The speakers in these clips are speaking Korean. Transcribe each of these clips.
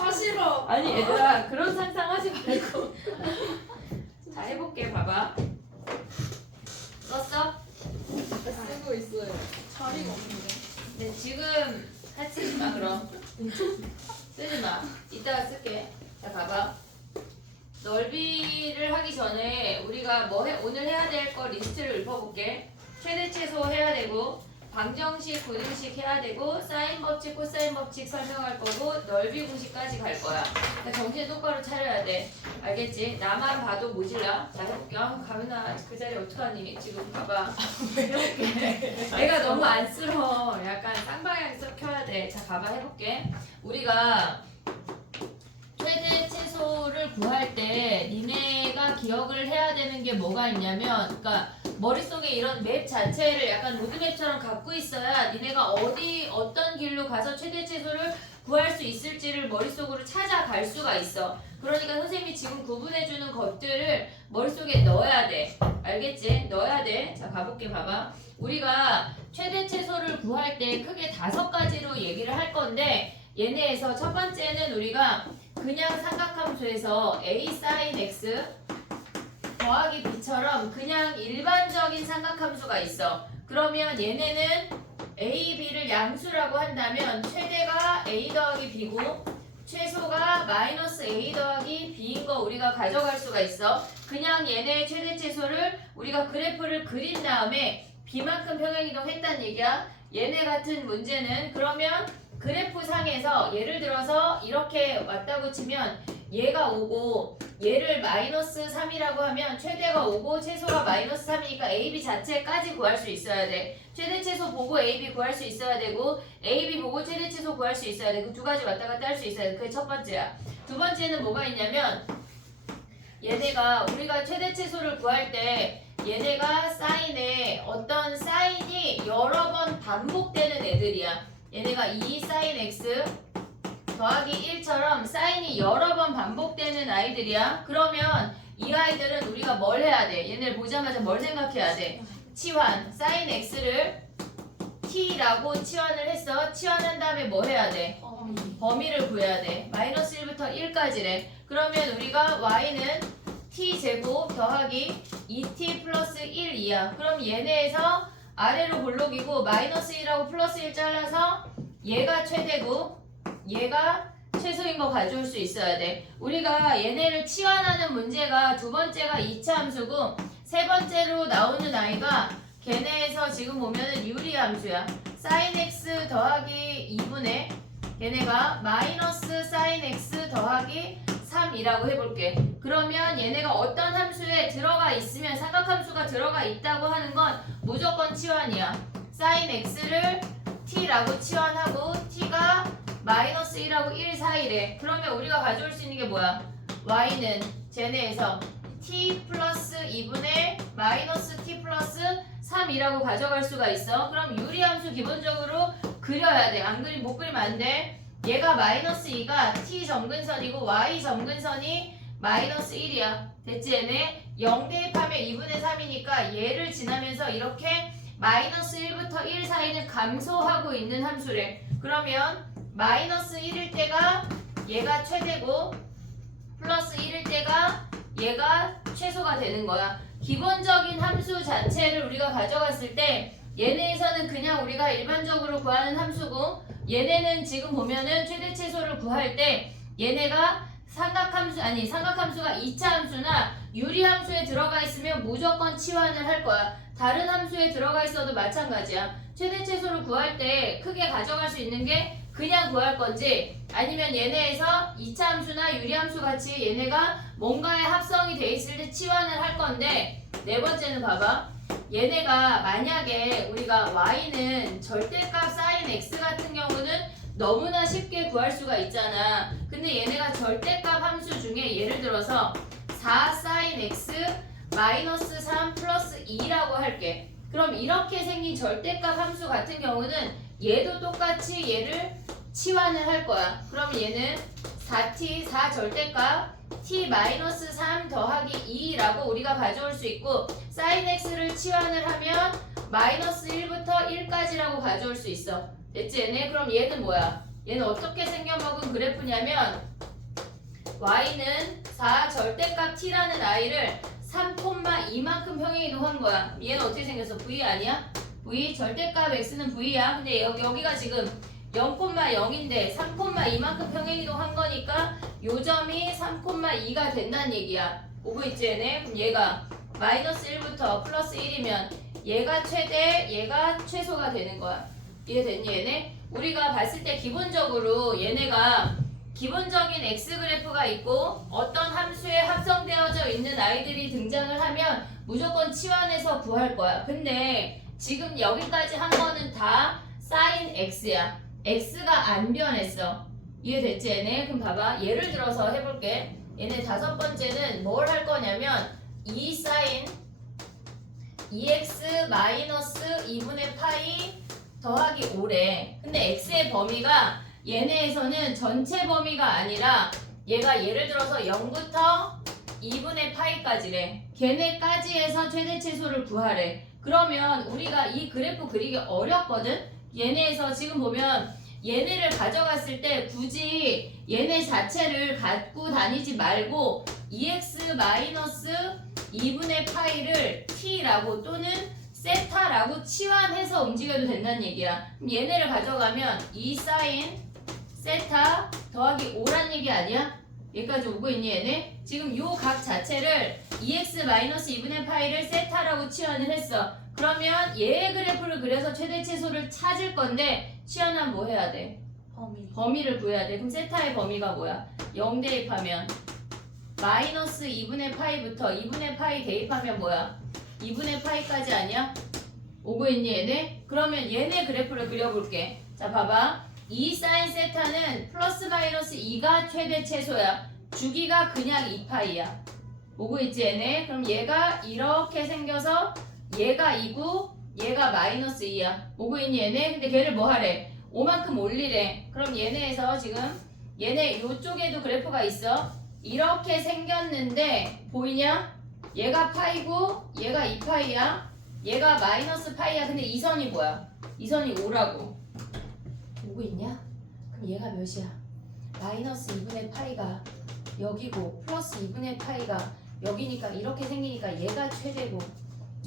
아 싫어. 아니 얘들아 그런 상상하지 말고 자 해볼게. 봐봐. 썼어? 쓰고 있어요. 자리가 없는데. 네 지금 쓰지 마 그럼. 쓰지 마. 이따가 쓸게. 자 봐봐. 넓이를 하기 전에 우리가 오늘 해야 될 거 리스트를 읊어볼게. 최대 최소 해야 되고 방정식, 고등식 해야 되고 사인 법칙, 코사인 법칙 설명할 거고 넓이 공식까지 갈 거야. 그러니까 정신 똑바로 차려야 돼. 알겠지? 나만 봐도 모질라. 자 해볼게. 가민아 그 자리 어떡하니? 지금 봐봐. 해볼게. 내가 너무 안쓰러워. 약간 쌍방향 켜야 돼. 자 봐봐 해볼게. 우리가 최대 최소를 구할 때 니네가 기억을 해야 되는 게 뭐가 있냐면, 그러니까 머릿속에 이런 맵 자체를 약간 로드맵처럼 갖고 있어야 니네가 어떤 길로 가서 최대 최소를 구할 수 있을지를 머릿속으로 찾아갈 수가 있어. 그러니까 선생님이 지금 구분해주는 것들을 머릿속에 넣어야 돼. 알겠지? 넣어야 돼. 자 가볼게. 봐봐. 우리가 최대 최소를 구할 때 크게 5가지로 얘기를 할 건데, 얘네에서 첫 번째는 우리가 그냥 삼각함수에서 a sin x 더하기 b처럼 그냥 일반적인 삼각함수가 있어. 그러면 얘네는 a, b를 양수라고 한다면 최대가 a 더하기 b고 최소가 마이너스 a 더하기 b인 거 우리가 가져갈 수가 있어. 그냥 얘네의 최대 최소를 우리가 그래프를 그린 다음에 b만큼 평행이동 했단 얘기야. 얘네 같은 문제는 그러면 그래프 상에서 예를 들어서 이렇게 왔다고 치면 얘가 오고 얘를 마이너스 3이라고 하면 최대가 오고 최소가 마이너스 3이니까 AB 자체까지 구할 수 있어야 돼. 최대 최소 보고 AB 구할 수 있어야 되고 AB 보고 최대 최소 구할 수 있어야 돼. 그 두 가지 왔다 갔다 할 수 있어야 돼. 그게 첫 번째야. 두 번째는 뭐가 있냐면 얘네가 우리가 최대 최소를 구할 때 얘네가 사인에 어떤 사인이 여러 번 반복되는 애들이야. 얘네가 2 sin x 더하기 1처럼 사인이 여러 번 반복되는 아이들이야. 그러면 이 아이들은 우리가 뭘 해야 돼? 얘네를 보자마자 뭘 생각해야 돼? 치환. sin x를 t라고 치환을 했어. 치환한 다음에 뭐 해야 돼? 범위를 구해야 돼. 마이너스 1부터 1까지래. 그러면 우리가 y는 t제곱 더하기 2t 플러스 1이야. 그럼 얘네에서 아래로 볼록이고 마이너스 1하고 플러스 1 잘라서 얘가 최대고 얘가 최소인 거 가져올 수 있어야 돼. 우리가 얘네를 치환하는 문제가 두 번째가 2차 함수고 세 번째로 나오는 아이가 걔네에서 지금 보면은 유리함수야. sin x 더하기 2분의 걔네가 마이너스 sin x 더하기 3이라고 해볼게. 그러면 얘네가 어떤 함수에 들어가 있으면 삼각함수가 들어가 있다고 하는 건 무조건 치환이야. sin x를 t라고 치환하고 t가 마이너스 1하고 1 사이래. 그러면 우리가 가져올 수 있는 게 뭐야? y는 쟤네에서 t 플러스 2분의 마이너스 t 플러스 3이라고 가져갈 수가 있어. 그럼 유리함수 기본적으로 그려야 돼. 안 그리면 못 그리면 안 돼. 얘가 마이너스 2가 t 점근선이고 y 점근선이 마이너스 1이야. 됐지 얘네? 0 대입하면 2분의 3이니까 얘를 지나면서 이렇게 마이너스 1부터 1 사이는 감소하고 있는 함수래. 그러면 마이너스 1일 때가 얘가 최대고 플러스 1일 때가 얘가 최소가 되는 거야. 기본적인 함수 자체를 우리가 가져갔을 때 얘네에서는 그냥 우리가 일반적으로 구하는 함수고 얘네는 지금 보면은 최대 최소를 구할 때 얘네가 삼각함수가 2차 함수나 유리함수에 들어가 있으면 무조건 치환을 할 거야. 다른 함수에 들어가 있어도 마찬가지야. 최대 최소를 구할 때 크게 가져갈 수 있는 게 그냥 구할 건지 아니면 얘네에서 2차 함수나 유리함수 같이 얘네가 뭔가에 합성이 돼 있을 때 치환을 할 건데 네 번째는 봐봐. 얘네가 만약에 우리가 y는 절대값 sin x 같은 경우는 너무나 쉽게 구할 수가 있잖아. 근데 얘네가 절대값 함수 중에 예를 들어서 4 sin x 마이너스 3 플러스 2라고 할게. 그럼 이렇게 생긴 절대값 함수 같은 경우는 얘도 똑같이 얘를 치환을 할 거야. 그럼 얘는 4t 4 절대값 t 마이너스 3 더하기 2라고 우리가 가져올 수 있고 sin x를 치환을 하면 마이너스 1부터 1까지라고 가져올 수 있어. 됐지 얘네? 그럼 얘는 뭐야? 얘는 어떻게 생겨먹은 그래프냐면 y는 4 절대값 t라는 i를 3,2만큼 평행이동한 거야. 얘는 어떻게 생겼어? v 아니야? v 절대값 x는 v야. 근데 여기가 지금 0,0인데 3,2만큼 평행이동한 거니까 요 점이 3,2가 된다는 얘기야. 오고 있지 얘네? 그럼 얘가 마이너스 1부터 플러스 1이면 얘가 최대, 얘가 최소가 되는 거야. 이해됐니 얘네? 우리가 봤을 때 기본적으로 얘네가 기본적인 x 그래프가 있고 어떤 함수에 합성되어져 있는 아이들이 등장을 하면 무조건 치환해서 구할 거야. 근데 지금 여기까지 한 거는 다 sin x야. x가 안 변했어. 이해됐지 얘네? 그럼 봐봐. 예를 들어서 해볼게. 얘네 다섯 번째는 뭘 할 거냐면 2 sin 2x 마이너스 2분의 파이 더하기 5래. 근데 x의 범위가 얘네에서는 전체 범위가 아니라 얘가 예를 들어서 0부터 2분의 파이까지래. 걔네까지 해서 최대 최소를 구하래. 그러면 우리가 이 그래프 그리기 어렵거든? 얘네에서 지금 보면 얘네를 가져갔을 때 굳이 얘네 자체를 갖고 다니지 말고 2x 마이너스 2분의 파이를 t라고 또는 세타라고 치환해서 움직여도 된다는 얘기야. 그럼 얘네를 가져가면 2 sin 세타 더하기 5란 얘기 아니야? 여기까지 오고 있니 얘네? 지금 요 각 자체를 2x 마이너스 2분의 파이를 세타라고 치환을 했어. 그러면 얘의 그래프를 그려서 최대 최소를 찾을 건데 치환하면 뭐 해야 돼? 범위를 구해야 돼. 그럼 세타의 범위가 뭐야? 0 대입하면 마이너스 2분의 파이부터 2분의 파이 대입하면 뭐야? 2분의 파이까지 아니야? 오고 있니 얘네? 그러면 얘네 그래프를 그려볼게. 자 봐봐. 2 sin 세타는 플러스 마이너스 2가 최대 최소야. 주기가 그냥 2파이야. 오고 있지 얘네? 그럼 얘가 이렇게 생겨서 얘가 2고 얘가 마이너스 2야. 오고 있니 얘네? 근데 걔를 뭐 하래? 5만큼 올리래. 그럼 얘네에서 지금 얘네 요쪽에도 그래프가 있어. 이렇게 생겼는데 보이냐? 얘가 파이고 얘가 2파이야. 얘가 마이너스 파이야. 근데 이 선이 뭐야? 이 선이 5라고. 보고 있냐? 그럼 얘가 몇이야? 마이너스 2분의 파이가 여기고 플러스 2분의 파이가 여기니까 이렇게 생기니까 얘가 최대고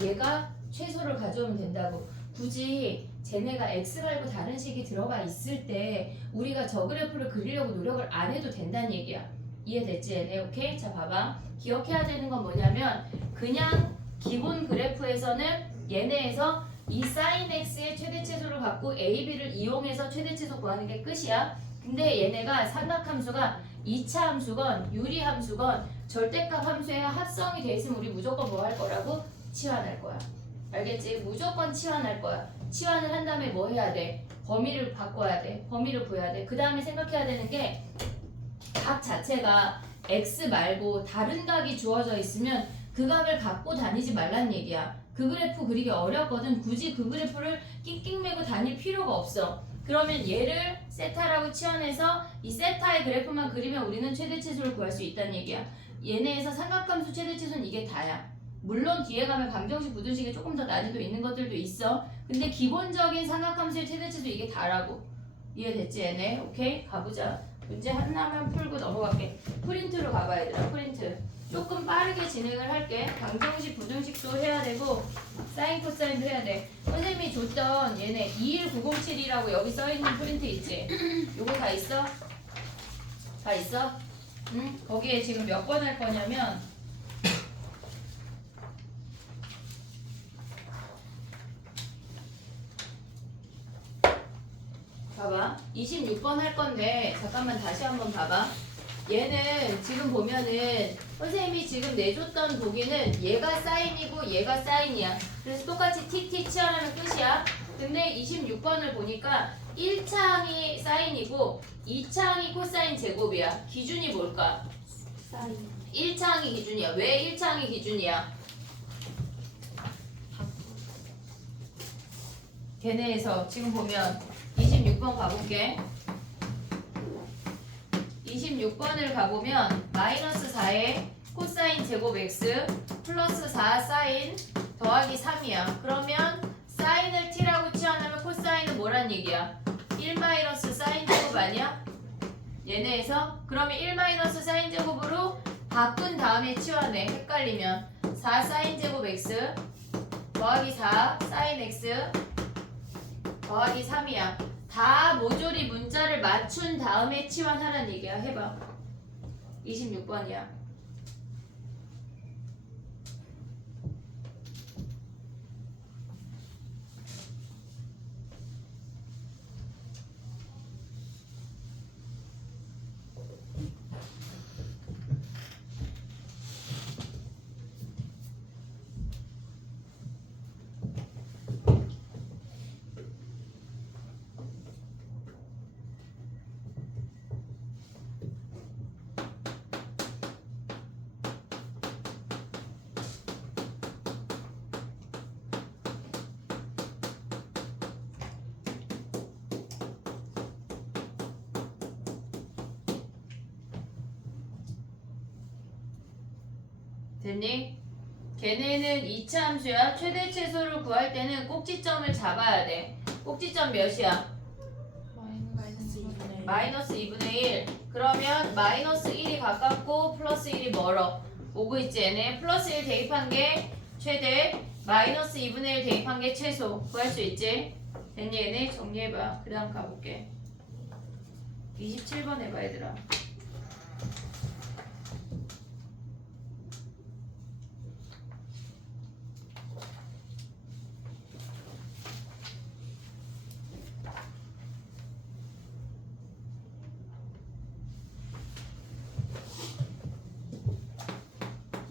얘가 최소를 가져오면 된다고. 굳이 쟤네가 x 말고 다른 식이 들어가 있을 때 우리가 저 그래프를 그리려고 노력을 안 해도 된다는 얘기야. 이해됐지 얘네? 오케이? 자 봐봐. 기억해야 되는 건 뭐냐면 그냥 기본 그래프에서는 얘네에서 이 sin x의 최대 최소를 갖고 a, b를 이용해서 최대 최소 구하는 게 끝이야. 근데 얘네가 삼각함수가 2차 함수건 유리함수건 절대값 함수에 합성이 돼 있으면 우리 무조건 뭐 할 거라고? 치환할 거야. 알겠지? 무조건 치환할 거야. 치환을 한 다음에 뭐 해야 돼? 범위를 바꿔야 돼. 범위를 구해야 돼. 그 다음에 생각해야 되는 게 각 자체가 x 말고 다른 각이 주어져 있으면 그 각을 갖고 다니지 말란 얘기야. 그 그래프 그리기 어렵거든. 굳이 그 그래프를 낑낑 매고 다닐 필요가 없어. 그러면 얘를 세타라고 치환해서 이 세타의 그래프만 그리면 우리는 최대 최소를 구할 수 있다는 얘기야. 얘네에서 삼각함수 최대 최소는 이게 다야. 물론 뒤에 가면 방정식, 부등식에 조금 더 난이도 있는 것들도 있어. 근데 기본적인 삼각함수의 최대 최소 이게 다라고. 이해됐지 얘네? 오케이? 가보자. 문제 하나만 풀고 넘어갈게. 프린트로 가봐 얘들아. 프린트. 조금 빠르게 진행을 할게. 방정식, 부등식도 해야 되고 사인, 코사인도 해야 돼. 선생님이 줬던 얘네 21907이라고 여기 써있는 프린트 있지? 요거 다 있어? 다 있어? 응? 거기에 지금 몇 번 할 거냐면 봐봐. 26번 할 건데 잠깐만 다시 한번 봐봐. 얘는 지금 보면은 선생님이 지금 내줬던 보기는 얘가 사인이고 얘가 사인이야. 그래서 똑같이 TT 치환하면 끝이야. 근데 26번을 보니까 1차항이 사인이고 2차항이 코사인 제곱이야. 기준이 뭘까? 사인. 1차항이 기준이야. 왜 1차항이 기준이야? 걔네에서 지금 보면 26번 가볼게. 26번을 가보면 마이너스 4에 코사인 제곱 x 플러스 4 사인 더하기 3이야. 그러면 사인을 t라고 치환하면 코사인은 뭐란 얘기야? 1 마이너스 사인 제곱 아니야? 얘네에서 그러면 1 마이너스 사인 제곱으로 바꾼 다음에 치환해. 헷갈리면 4 사인 제곱 x 더하기 4 사인 x 더하기 3이야. 다 모조리 문자를 맞춘 다음에 치환하라는 얘기야. 해봐. 26번이야. 됐니? 걔네는 이차 함수야. 최대 최소를 구할 때는 꼭지점을 잡아야 돼. 꼭지점 몇이야? 마이너스 2분의 1. 그러면 마이너스 1이 가깝고 플러스 1이 멀어. 오고 있지 얘네. 플러스 1 대입한 게 최대, 마이너스 2분의 1 대입한 게 최소. 구할 수 있지? 됐니 얘네? 정리해봐. 그 다음 가볼게. 27번 해봐 얘들아.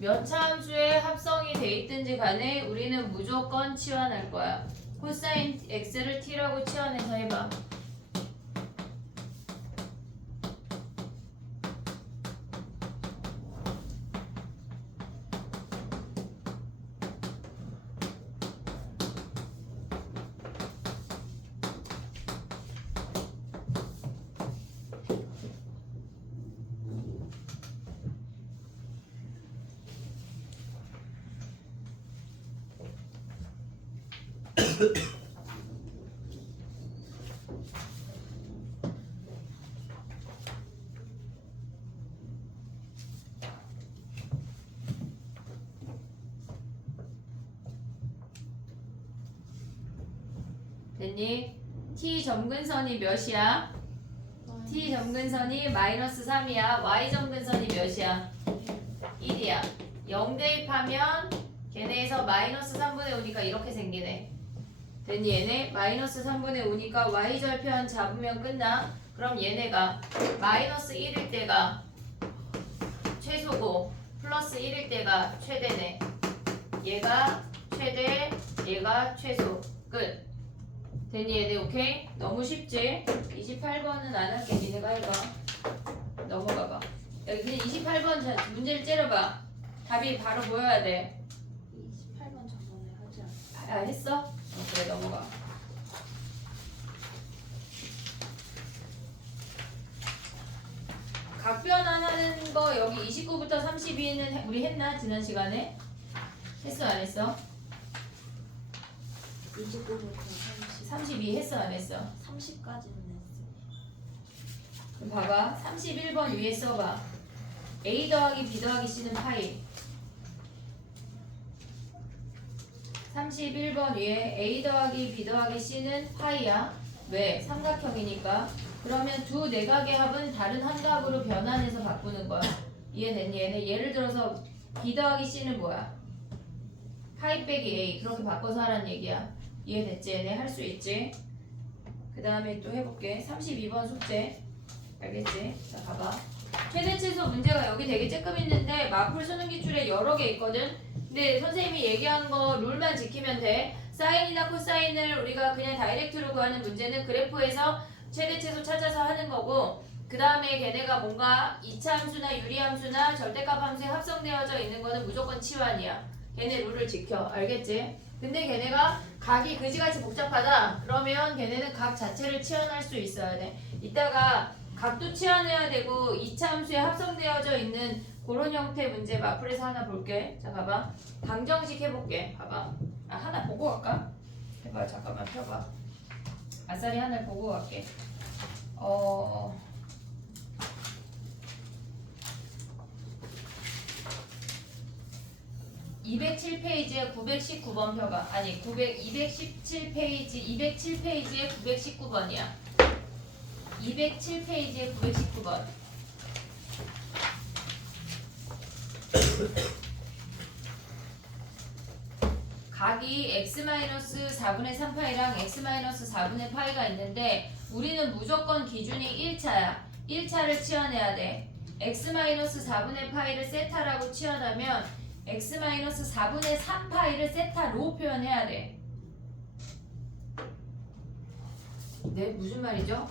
몇 차 함수의 합성이 돼 있든지 간에 우리는 무조건 치환할 거야. 코사인 x를 t라고 치환해서 해봐. 됐니? t 점근선이 몇이야? t 점근선이 마이너스 3이야. y 점근선이 몇이야? 1이야. 0 대입하면 걔네에서 마이너스 3분의 5니까 이렇게 생기네. 됐니 얘네? 마이너스 3분의 5니까 y절편 잡으면 끝나. 그럼 얘네가 마이너스 1일 때가 최소고 플러스 1일 때가 최대네. 얘가 최대, 얘가 최소. 끝. 됐니 얘네? 오케이? 너무 쉽지? 28번은 안 할게. 니네가 해봐. 넘어가봐. 여기 그냥 28번 문제를 째려봐. 답이 바로 보여야 돼. 28번 저번에 하지 않았어? 아, 했어? 그래 넘어가. 각변환하는 거 여기 29부터 32는 우리 했나? 지난 시간에? 했어 안 했어? 29부터 32 했어 안 했어? 30까지는 했어. 그럼 봐봐. 31번 위에 써봐. A 더하기 B 더하기 C는 파이. 31번 위에 A 더하기 B 더하기 C는 파이야. 왜? 삼각형이니까. 그러면 두 내각의 합은 다른 한 값으로 변환해서 바꾸는 거야. 이해됐니? 얘네 예를 들어서 B 더하기 C는 뭐야? 파이 빼기 A. 그렇게 바꿔서 하라는 얘기야. 이해됐지? 얘네 할 수 있지? 그 다음에 또 해볼게. 32번 숙제. 알겠지? 자 봐봐. 최대 최소 문제가 여기 되게 쬐끔 있는데 마풀 수능 기출에 여러 개 있거든. 근데 선생님이 얘기한 거 룰만 지키면 돼. 사인이나 코사인을 우리가 그냥 다이렉트로 구하는 문제는 그래프에서 최대 최소 찾아서 하는 거고, 그 다음에 걔네가 뭔가 이차함수나 유리함수나 절대값 함수에 합성되어져 있는 거는 무조건 치환이야. 걔네 룰을 지켜. 알겠지? 근데 걔네가 각이 그지같이 복잡하다 그러면 걔네는 각 자체를 치환할 수 있어야 돼. 이따가 각도 치환해야 되고 2차 함수에 합성되어져 있는 그런 형태 문제 마플에서 하나 볼게. 자 봐봐. 방정식 해볼게. 봐봐. 아 하나 보고 갈까? 해봐. 잠깐만 펴봐. 아싸리 하나를 보고 갈게. 207페이지에 919번 표가 아니 217페이지 207페이지에 919번이야. 207페이지에 919번. 각이 x-4분의 3파이랑 x-4분의 파이가 있는데 우리는 무조건 기준이 1차야. 1차를 치환해야 돼. x-4분의 파이를 세타라고 치환하면 x-4분의 3파이를 세타로 표현해야 돼. 네, 무슨 말이죠?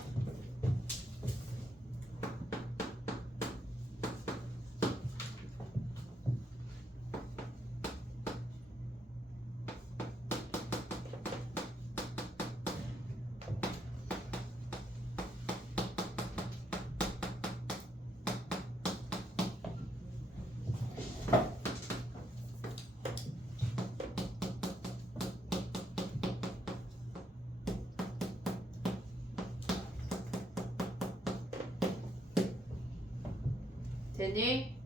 되니?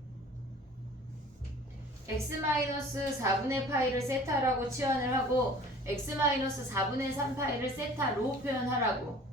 x-4분의 파이를 세타라고 치환을 하고 x-4분의 3파이를 세타로 표현하라고.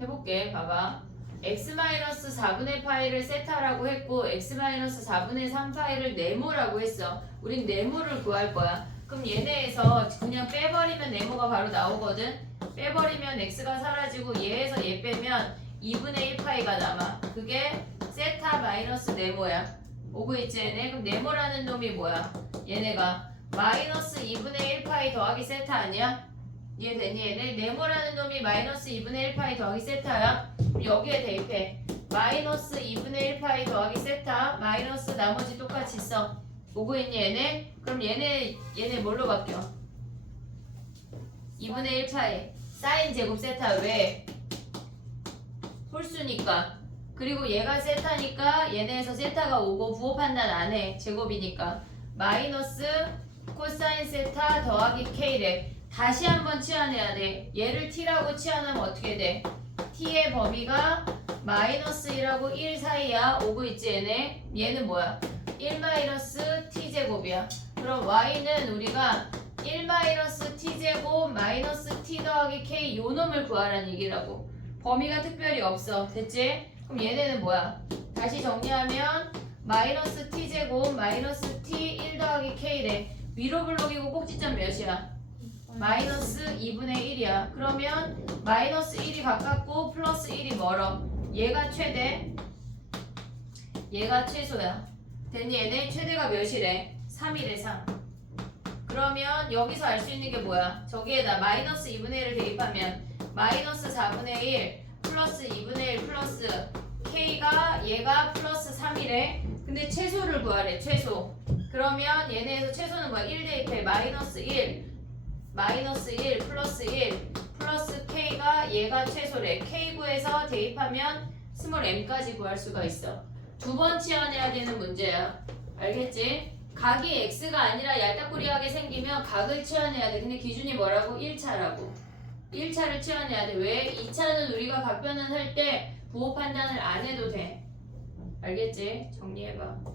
해볼게. 봐봐. x-4분의 파이를 세타라고 했고 x-4분의 3파이를 네모라고 했어. 우린 네모를 구할 거야. 그럼 얘네에서 그냥 빼버리면 네모가 바로 나오거든. 빼버리면 x가 사라지고 얘에서 얘 빼면 2분의 1파이가 남아. 그게 세타 마이너스 네모야. 오고 있지 얘네? 그럼 네모라는 놈이 뭐야? 얘네가 마이너스 2분의 1파이 더하기 세타 아니야? 이해되니? 얘네 네모라는 놈이 마이너스 2분의 1파이 더하기 세타야. 그럼 여기에 대입해. 마이너스 2분의 1파이 더하기 세타 마이너스 나머지 똑같이 써. 오고 있니 얘네? 그럼 얘네 뭘로 바뀌어? 2분의 1파이 사인 제곱 세타. 왜? 홀수니까. 그리고 얘가 세타니까 얘네에서 세타가 오고 부호 판단 안 해. 제곱이니까. 마이너스 코사인 세타 더하기 k래. 다시 한번 치환해야 돼. 얘를 t라고 치환하면 어떻게 돼? t의 범위가 마이너스 1하고 1 사이야. 오고 있지 얘네? 얘는 뭐야? 1 마이너스 t제곱이야. 그럼 y는 우리가 1 마이너스 t제곱 마이너스 t 더하기 k 요 놈을 구하라는 얘기라고. 범위가 특별히 없어. 됐지? 그럼 얘네는 뭐야? 다시 정리하면 마이너스 t제곱 마이너스 t 1 더하기 k래. 위로 블록이고 꼭지점 몇이야? 마이너스 2분의 1이야. 그러면 마이너스 1이 가깝고 플러스 1이 멀어. 얘가 최대, 얘가 최소야. 됐니? 얘네 최대가 몇이래? 3이래 3. 그러면 여기서 알 수 있는 게 뭐야? 저기에다 마이너스 2분의 1을 대입하면 마이너스 4분의 1 플러스 2분의 1 플러스 k가 얘가 플러스 3이래. 근데 최소를 구하래. 최소. 그러면 얘네에서 최소는 뭐야? 1 대입해. 마이너스 1 마이너스 1 플러스 1 플러스 k가 얘가 최소래. k 구해서 대입하면 스몰 m까지 구할 수가 있어. 두 번 치환해야 되는 문제야. 알겠지? 각이 x가 아니라 얄딱구리하게 생기면 각을 치환해야 돼. 근데 기준이 뭐라고? 1차라고. 1차를 치환해야 돼. 왜? 2차는 우리가 각 변환할 때 부호 판단을 안 해도 돼. 알겠지? 정리해봐.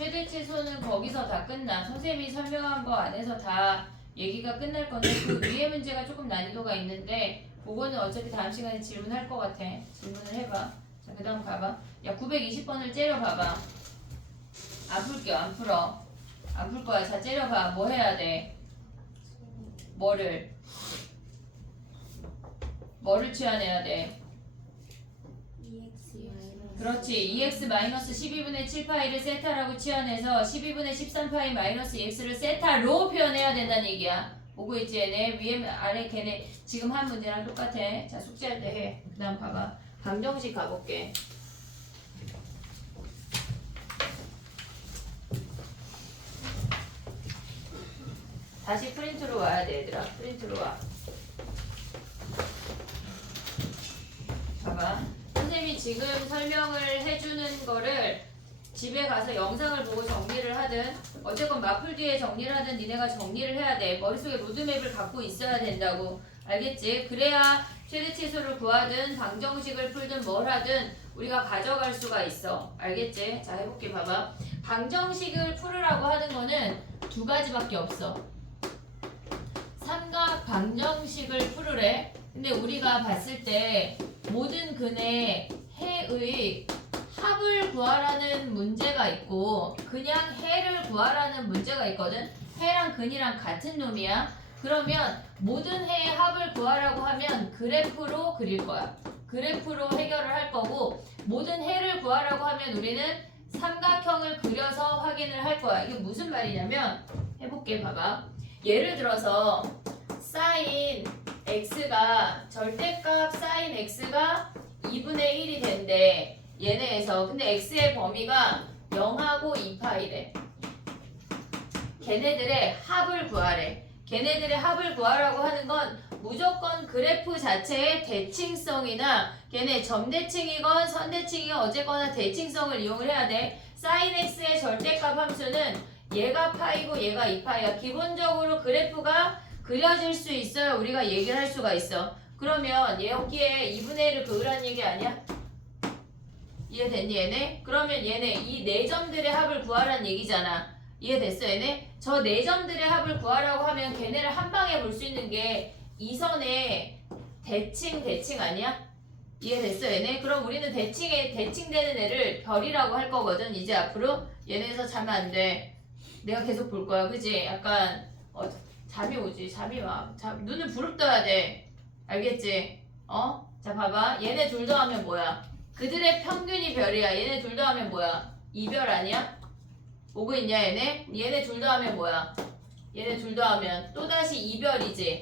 최대 최소는 거기서 다 끝나. 선생님이 설명한 거 안에서 다 얘기가 끝날 건데 그 위에 문제가 조금 난이도가 있는데 그거는 어차피 다음 시간에 질문할 것 같아. 질문을 해봐. 자, 그 다음 가봐. 야, 920번을 째려봐봐. 안 풀게요. 안 풀어. 안 풀 거야. 자, 째려봐. 뭐 해야 돼? 뭐를 취해내야 돼? EX 마이너스. 그렇지. 2x-12분의 7파이를 세타라고 치환해서 12분의 13파이 마이너스 2x를 세타로 표현해야 된다는 얘기야. 보고 있지 얘네? 위에 아래 걔네 지금 한 문제랑 똑같아. 자, 숙제할 때 해. 그 다음 봐봐. 방정식 가볼게. 다시 프린트로 와야 돼 얘들아. 프린트로 와. 봐봐. 선생님이 지금 설명을 해주는 거를 집에 가서 영상을 보고 정리를 하든 어쨌건 마플 뒤에 정리를 하든 니네가 정리를 해야 돼. 머릿속에 로드맵을 갖고 있어야 된다고. 알겠지? 그래야 최대 최소를 구하든 방정식을 풀든 뭘 하든 우리가 가져갈 수가 있어. 알겠지? 자, 해볼게. 봐봐. 방정식을 풀으라고 하는 거는 두 가지밖에 없어. 삼각 방정식을 풀으래. 근데 우리가 봤을 때 모든 근의 해의 합을 구하라는 문제가 있고 그냥 해를 구하라는 문제가 있거든. 해랑 근이랑 같은 놈이야. 그러면 모든 해의 합을 구하라고 하면 그래프로 그릴 거야. 그래프로 해결을 할 거고 모든 해를 구하라고 하면 우리는 삼각형을 그려서 확인을 할 거야. 이게 무슨 말이냐면 해볼게. 봐봐. 예를 들어서 사인 x가 절대값 사인 x가 2분의 1이 된대. 얘네에서 근데 x의 범위가 0하고 2파이래. 걔네들의 합을 구하래. 걔네들의 합을 구하라고 하는 건 무조건 그래프 자체의 대칭성이나 걔네 점대칭이건 선대칭이건 어쨌거나 대칭성을 이용을 해야 돼. 사인 x의 절대값 함수는 얘가 파이고 얘가 2파이야. 기본적으로 그래프가 그려질 수 있어야 우리가 얘기를 할 수가 있어. 그러면 여기에 2분의 1을 그으라는 얘기 아니야? 이해됐니 얘네? 그러면 얘네 이 네 점들의 합을 구하라는 얘기잖아. 이해됐어 얘네? 저 네 점들의 합을 구하라고 하면 걔네를 한 방에 볼 수 있는 게 이 선의 대칭 아니야? 이해됐어 얘네? 그럼 우리는 대칭되는 애를 별이라고 할 거거든. 이제 앞으로 얘네에서 자면 안 돼. 내가 계속 볼 거야. 그지? 약간 잠이 오지. 잠이 와. 눈을 부릅떠야 돼. 알겠지? 자 봐봐. 얘네 둘 더하면 뭐야? 그들의 평균이 별이야. 얘네 둘 더하면 뭐야? 이별 아니야? 오고 있냐 얘네? 얘네 둘 더하면 뭐야? 얘네 둘 더하면 또다시 이별이지.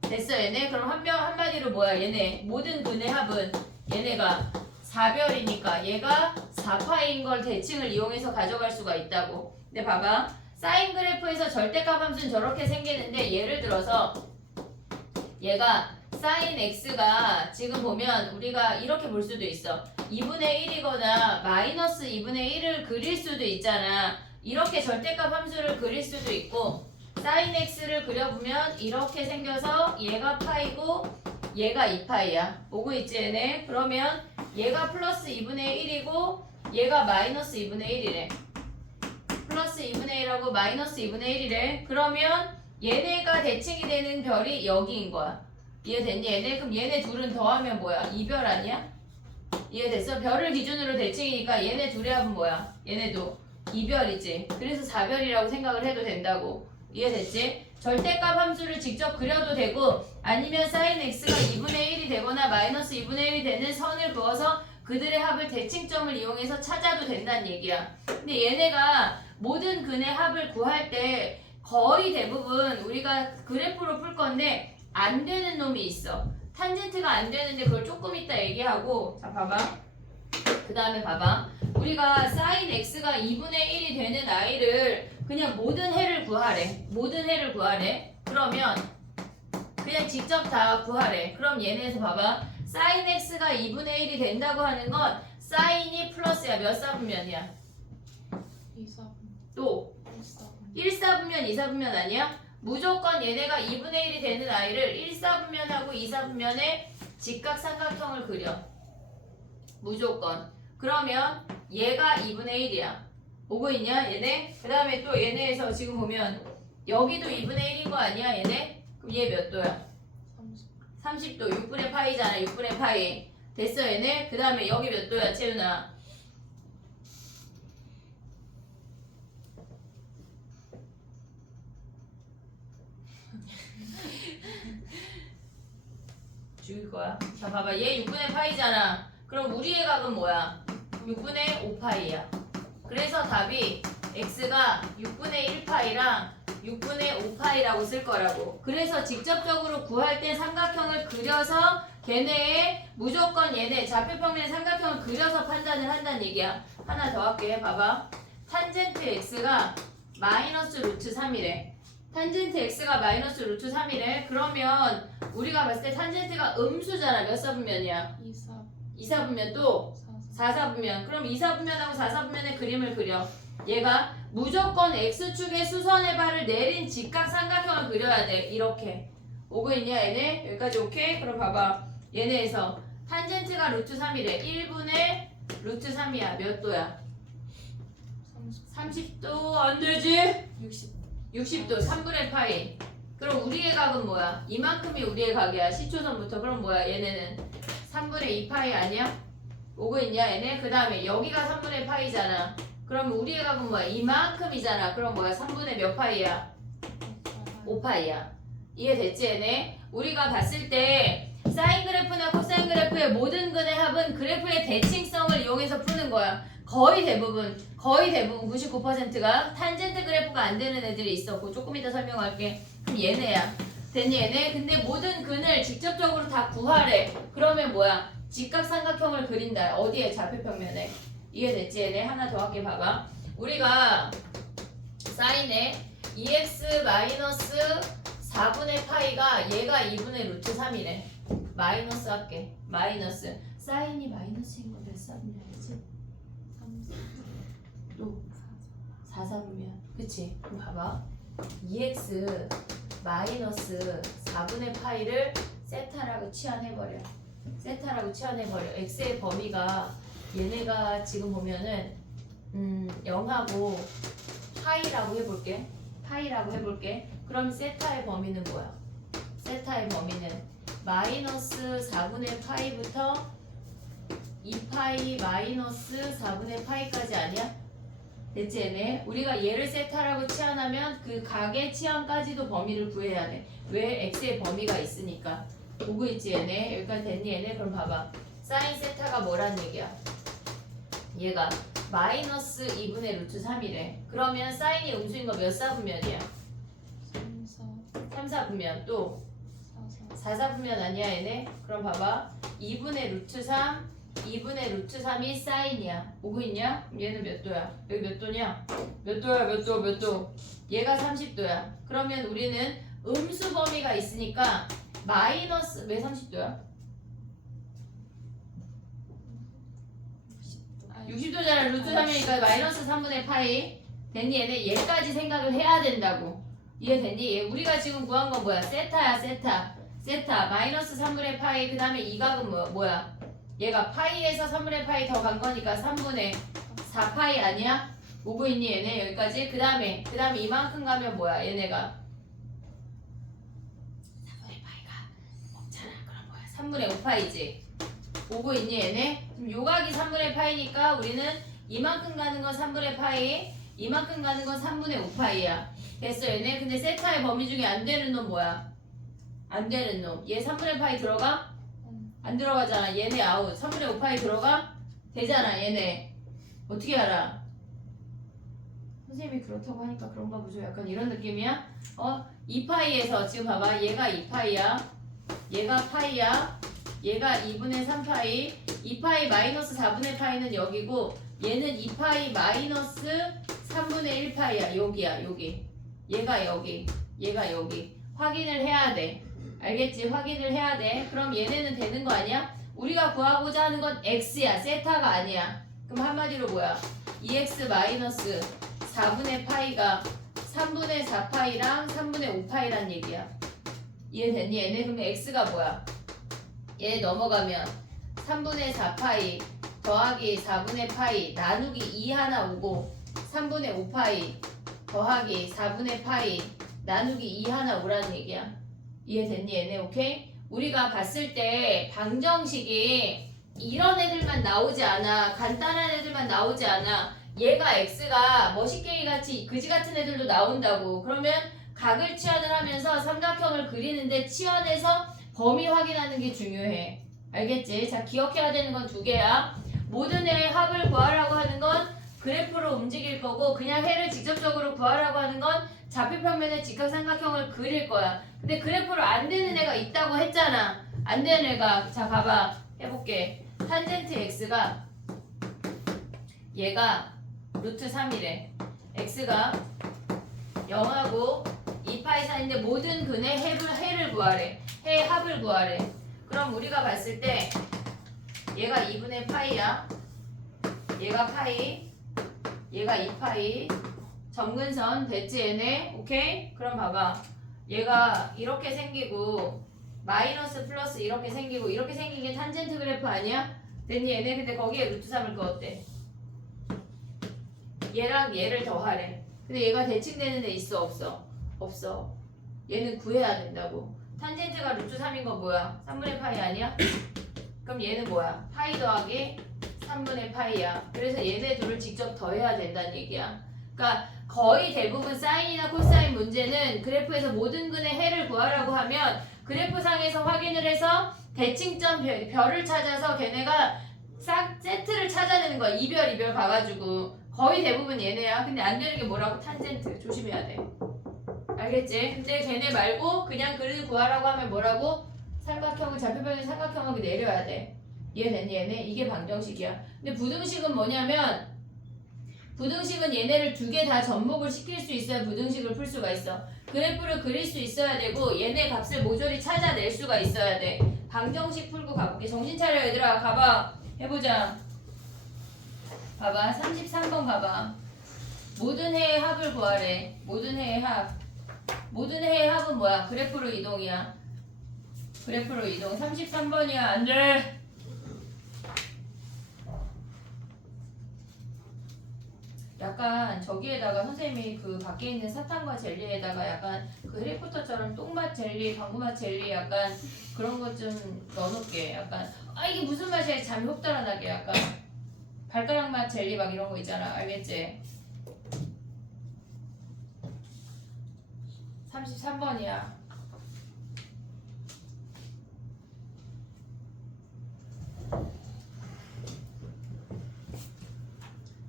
됐어 얘네? 그럼 한마디로 뭐야? 얘네 모든 근의 합은 얘네가 4별이니까 얘가 4파인 걸 대칭을 이용해서 가져갈 수가 있다고. 근데 봐봐. 사인 그래프에서 절대값 함수는 저렇게 생기는데 예를 들어서 얘가 사인 x가 지금 보면 우리가 이렇게 볼 수도 있어. 2분의 1이거나 마이너스 2분의 1을 그릴 수도 있잖아. 이렇게 절대값 함수를 그릴 수도 있고 사인 x를 그려보면 이렇게 생겨서 얘가 파이고 얘가 2파이야. 오고 있지 얘네? 그러면 얘가 플러스 2분의 1이고 얘가 마이너스 2분의 1이래. 플러스 2분의 1하고 마이너스 2분의 1이래. 그러면 얘네가 대칭이 되는 별이 여기인 거야. 이해됐니 얘네? 그럼 얘네 둘은 더하면 뭐야? 이별 아니야? 이해됐어? 별을 기준으로 대칭이니까 얘네 둘의 합은 뭐야? 얘네도 이별이지. 그래서 4별이라고 생각을 해도 된다고. 이해됐지? 절대값 함수를 직접 그려도 되고 아니면 사인 x가 2분의 1이 되거나 마이너스 2분의 1이 되는 선을 그어서 그들의 합을 대칭점을 이용해서 찾아도 된다는 얘기야. 근데 얘네가 모든 근의 합을 구할 때 거의 대부분 우리가 그래프로 풀 건데 안 되는 놈이 있어. 탄젠트가 안 되는데 그걸 조금 이따 얘기하고. 자 봐봐. 그 다음에 봐봐. 우리가 사인 x가 2분의 1이 되는 아이를 그냥 모든 해를 구하래. 모든 해를 구하래. 그러면 그냥 직접 다 구하래. 그럼 얘네에서 봐봐. 사인 x가 2분의 1이 된다고 하는 건 사인이 플러스야. 몇 사분면이야? 2사분. 또 1사분면 2사분면 아니야? 무조건 얘네가 2분의 1이 되는 아이를 1사분면하고 2사분면의 직각삼각형을 그려. 무조건. 그러면 얘가 2분의 1이야. 오고 있냐 얘네? 그 다음에 또 얘네에서 지금 보면 여기도 2분의 1인 거 아니야 얘네? 그럼 얘 몇 도야? 30도 6분의 파이잖아 6분의 파이 됐어 얘네? 그 다음에 여기 몇 도야 채윤아? 죽일 거야. 자 봐봐 얘 6분의 파이잖아. 그럼 우리의 각은 뭐야? 6분의 5파이야. 그래서 답이 x가 6분의 1파이랑 6분의 5파이라고 쓸 거라고. 그래서 직접적으로 구할 때 삼각형을 그려서 걔네의 무조건 얘네 좌표평면 삼각형을 그려서 판단을 한다는 얘기야. 하나 더 할게. 봐봐. 탄젠트 x가 마이너스 루트 3이래. 탄젠트 x가 마이너스 루트 3이래. 그러면 우리가 봤을 때 탄젠트가 음수잖아. 몇 사분면이야? 2사분면 또 4사분면. 그럼 2사분면하고 4사분면의 그림을 그려. 얘가 무조건 x축의 수선의 발을 내린 직각 삼각형을 그려야 돼. 이렇게. 오고 있냐 얘네? 여기까지 오케이? 그럼 봐봐. 얘네에서 탄젠트가 루트 3이래. 1분의 루트 3이야. 몇 도야? 30도 안 되지? 60도 3분의 파이. 그럼 우리의 각은 뭐야? 이만큼이 우리의 각이야. 시초선부터. 그럼 뭐야? 얘네는 3분의 2파이 아니야? 오고 있냐 얘네? 그 다음에 여기가 3분의 파이잖아. 그럼 우리의 각은 뭐야? 이만큼이잖아. 그럼 뭐야? 3분의 몇 파이야? 5파이야. 이해됐지 얘네? 우리가 봤을 때 사인 그래프나 코사인 그래프의 모든 근의 합은 그래프의 대칭성을 이용해서 푸는 거야. 거의 대부분 99%가 탄젠트 그래프가 안 되는 애들이 있었고 조금 이따 설명할게. 그럼 얘네야. 됐니 얘네? 근데 모든 근을 직접적으로 다 구하래. 그러면 뭐야? 직각삼각형을 그린다. 어디에? 좌표평면에. 이해됐지 얘네? 하나 더 할게. 봐봐. 우리가 사인에 2x 마이너스 4분의 파이가 얘가 2분의 루트 3이래. 마이너스 할게. 마이너스. 사인이 마이너스인 거 몇 사분면이지? 또 4사분면. 그치? 그럼 봐봐. 2x 마이너스 4분의 파이를 세타라고 치환해버려. 세타라고 치환해버려. x의 범위가 얘네가 지금 보면은 0하고 파이라고 해볼게. 파이라고 해볼게. 그럼 세타의 범위는 뭐야? 세타의 범위는 마이너스 4분의 파이부터 2파이 마이너스 4분의 파이까지 아니야? 됐지 얘네? 우리가 얘를 세타라고 치환하면 그 각의 치환까지도 범위를 구해야 돼. 왜? x의 범위가 있으니까. 보고 있지 얘네? 여기까지 됐니 얘네? 그럼 봐봐. 사인 세타가 뭐란 얘기야? 얘가 마이너스 2분의 루트 3이래. 그러면 사인이 음수인 거 몇 사분면이야? 3, 4분면. 또 4, 4분면 아니야 얘네? 그럼 봐봐. 2분의 루트 3 2분의 루트 3이 사인이야. 보고 있냐? 얘는 몇 도야? 여기 몇 도냐? 몇 도야? 몇 도? 몇 도? 얘가 30도야. 그러면 우리는 음수 범위가 있으니까 마이너스 왜 30도야? 60도잖아. 루트 3이니까 마이너스 3분의 파이. 됐니 얘네? 얘까지 생각을 해야 된다고. 이해됐니? 얘 우리가 지금 구한 건 뭐야? 세타야 세타. 세타 마이너스 3분의 파이. 그 다음에 이 각은 뭐야? 얘가 파이에서 3분의 파이 더 간 거니까 3분의 4파이 아니야? 오고 있니 얘네? 여기까지? 그 다음에 이만큼 가면 뭐야? 얘네가 4분의 파이가 없잖아. 그럼 뭐야? 3분의 5파이지. 오고 있니 얘네? 그럼 요각이 3분의 파이니까 우리는 이만큼 가는 건 3분의 파이, 이만큼 가는 건 3분의 5파이야. 됐어 얘네? 근데 세타의 범위 중에 안 되는 놈 뭐야? 안 되는 놈. 얘 3분의 파이 들어가? 안 들어가잖아. 얘네 아웃. 3분의 5파이 들어가? 되잖아 얘네. 어떻게 알아? 선생님이 그렇다고 하니까 그런가 보죠. 약간 이런 느낌이야? 2파이에서 지금 봐봐. 얘가 2파이야. 얘가 파이야. 얘가 2분의 3파이. 2파이 마이너스 4분의 파이는 여기고 얘는 2파이 마이너스 3분의 1파이야. 여기야 여기. 얘가 여기. 얘가 여기. 확인을 해야 돼. 알겠지? 확인을 해야 돼. 그럼 얘네는 되는 거 아니야? 우리가 구하고자 하는 건 x야. 세타가 아니야. 그럼 한마디로 뭐야? 2x 마이너스 4분의 파이가 3분의 4파이랑 3분의 5파이란 얘기야. 이해됐니? 얘네 그럼 x가 뭐야? 얘 넘어가면 3분의 4파이 더하기 4분의 파이 나누기 2 하나 오고 3분의 5파이 더하기 4분의 파이 나누기 2 하나 오라는 얘기야. 이해됐니 얘네? 오케이? 우리가 봤을 때 방정식이 이런 애들만 나오지 않아. 간단한 애들만 나오지 않아. 얘가 x가 머시게이 같이 그지 같은 애들도 나온다고. 그러면 각을 치환을 하면서 삼각형을 그리는데 치환해서 범위 확인하는 게 중요해. 알겠지? 자, 기억해야 되는 건 두 개야. 모든 애의 합을 구하라고 하는 건 그래프로 움직일 거고, 그냥 해를 직접적으로 구하라고 하는 건 좌표평면에 직각삼각형을 그릴 거야. 근데 그래프로 안 되는 애가 있다고 했잖아. 안 되는 애가, 자 봐봐, 해볼게. 탄젠트 x가 얘가 루트 3이래. x가 0하고 2파이 사이인데 모든 근의 해를 구하래. 해의 합을 구하래. 그럼 우리가 봤을 때 얘가 2분의 파이야. 얘가 파이, 얘가 2파이. 점근선 됐지 얘네? 오케이? 그럼 봐봐. 얘가 이렇게 생기고 마이너스 플러스 이렇게 생기고 이렇게 생긴 게 탄젠트 그래프 아니야? 됐니 얘네? 근데 거기에 루트 3을 그었대. 얘랑 얘를 더하래. 근데 얘가 대칭되는 애 있어 없어? 없어. 얘는 구해야 된다고. 탄젠트가 루트 3인 건 뭐야? 3분의 파이 아니야? 그럼 얘는 뭐야? 파이 더하기 3분의 파이야. 그래서 얘네 둘을 직접 더해야 된다는 얘기야. 그러니까 거의 대부분 사인이나 코사인 문제는 그래프에서 모든 근의 해를 구하라고 하면 그래프상에서 확인을 해서 대칭점 별을 찾아서 걔네가 싹 세트를 찾아내는 거야. 이별 가가지고. 거의 대부분 얘네야. 근데 안 되는 게 뭐라고? 탄젠트. 조심해야 돼. 알겠지? 근데 걔네 말고 그냥 글을 구하라고 하면 뭐라고? 삼각형을 좌표변의 삼각형하게 내려야 돼. 이해됐니 얘네? 이게 방정식이야. 근데 부등식은 뭐냐면 부등식은 얘네를 두 개 다 접목을 시킬 수 있어야 부등식을 풀 수가 있어. 그래프를 그릴 수 있어야 되고 얘네 값을 모조리 찾아낼 수가 있어야 돼. 방정식 풀고 가볼게. 정신 차려 얘들아. 가봐. 해보자. 봐봐. 33번 가봐. 모든 해의 합을 구하래. 모든 해의 합. 모든 해의 합은 뭐야? 그래프로 이동이야. 그래프로 이동. 33번이야. 안 돼. 약간 저기에다가 선생님이 그 밖에 있는 사탕과 젤리에다가 약간 그 해리포터처럼 똥맛 젤리, 방구맛 젤리 약간 그런 것 좀 넣어놓을게. 약간 이게 무슨 맛이야? 잠이 훅 달아나게. 약간 발가락 맛 젤리 막 이런 거 있잖아. 알겠지? 33번이야.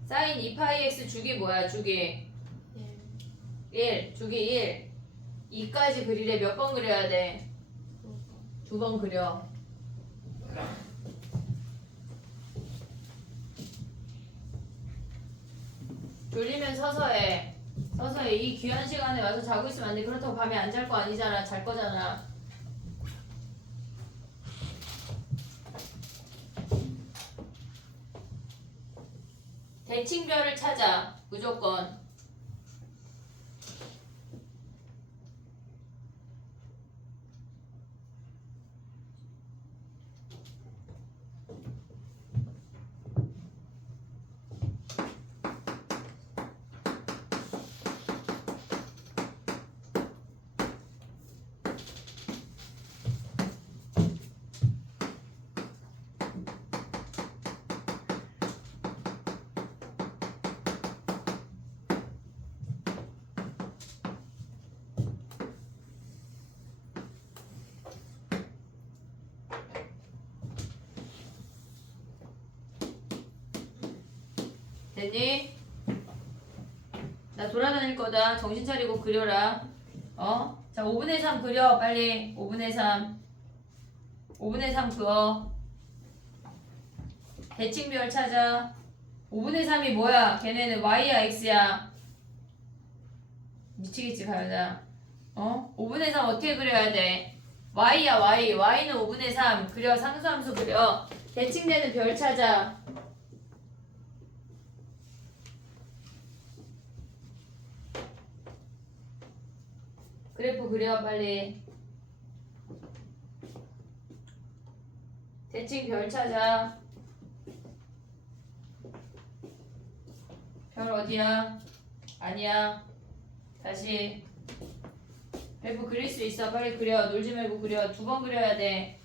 사인 2파이x 주기 뭐야? 주기 1. 주기 1. 2까지 그리래. 몇 번 그려야 돼? 두 번 그려. 졸리면 서서 해. 서서 해. 이 귀한 시간에 와서 자고 있으면 안 돼. 그렇다고 밤에 안 잘 거 아니잖아. 잘 거잖아. 대칭별을 찾아. 무조건. 됐니? 나 돌아다닐 거다. 정신 차리고 그려라. 자, 5분의 3 그려. 빨리. 5분의 3. 5분의 3 그어. 대칭별 찾아. 5분의 3이 뭐야? 걔네는 y야 x야? 미치겠지 가연아. 5분의 3 어떻게 그려야 돼? y야 y. y는 5분의 3. 그려. 상수함수 그려. 대칭되는 별 찾아. 그래프 그려 빨리. 대칭 별 찾아. 별 어디야? 아니야. 다시 그래프 그릴 수 있어. 빨리 그려. 놀지 말고 그려. 2번 그려야 돼.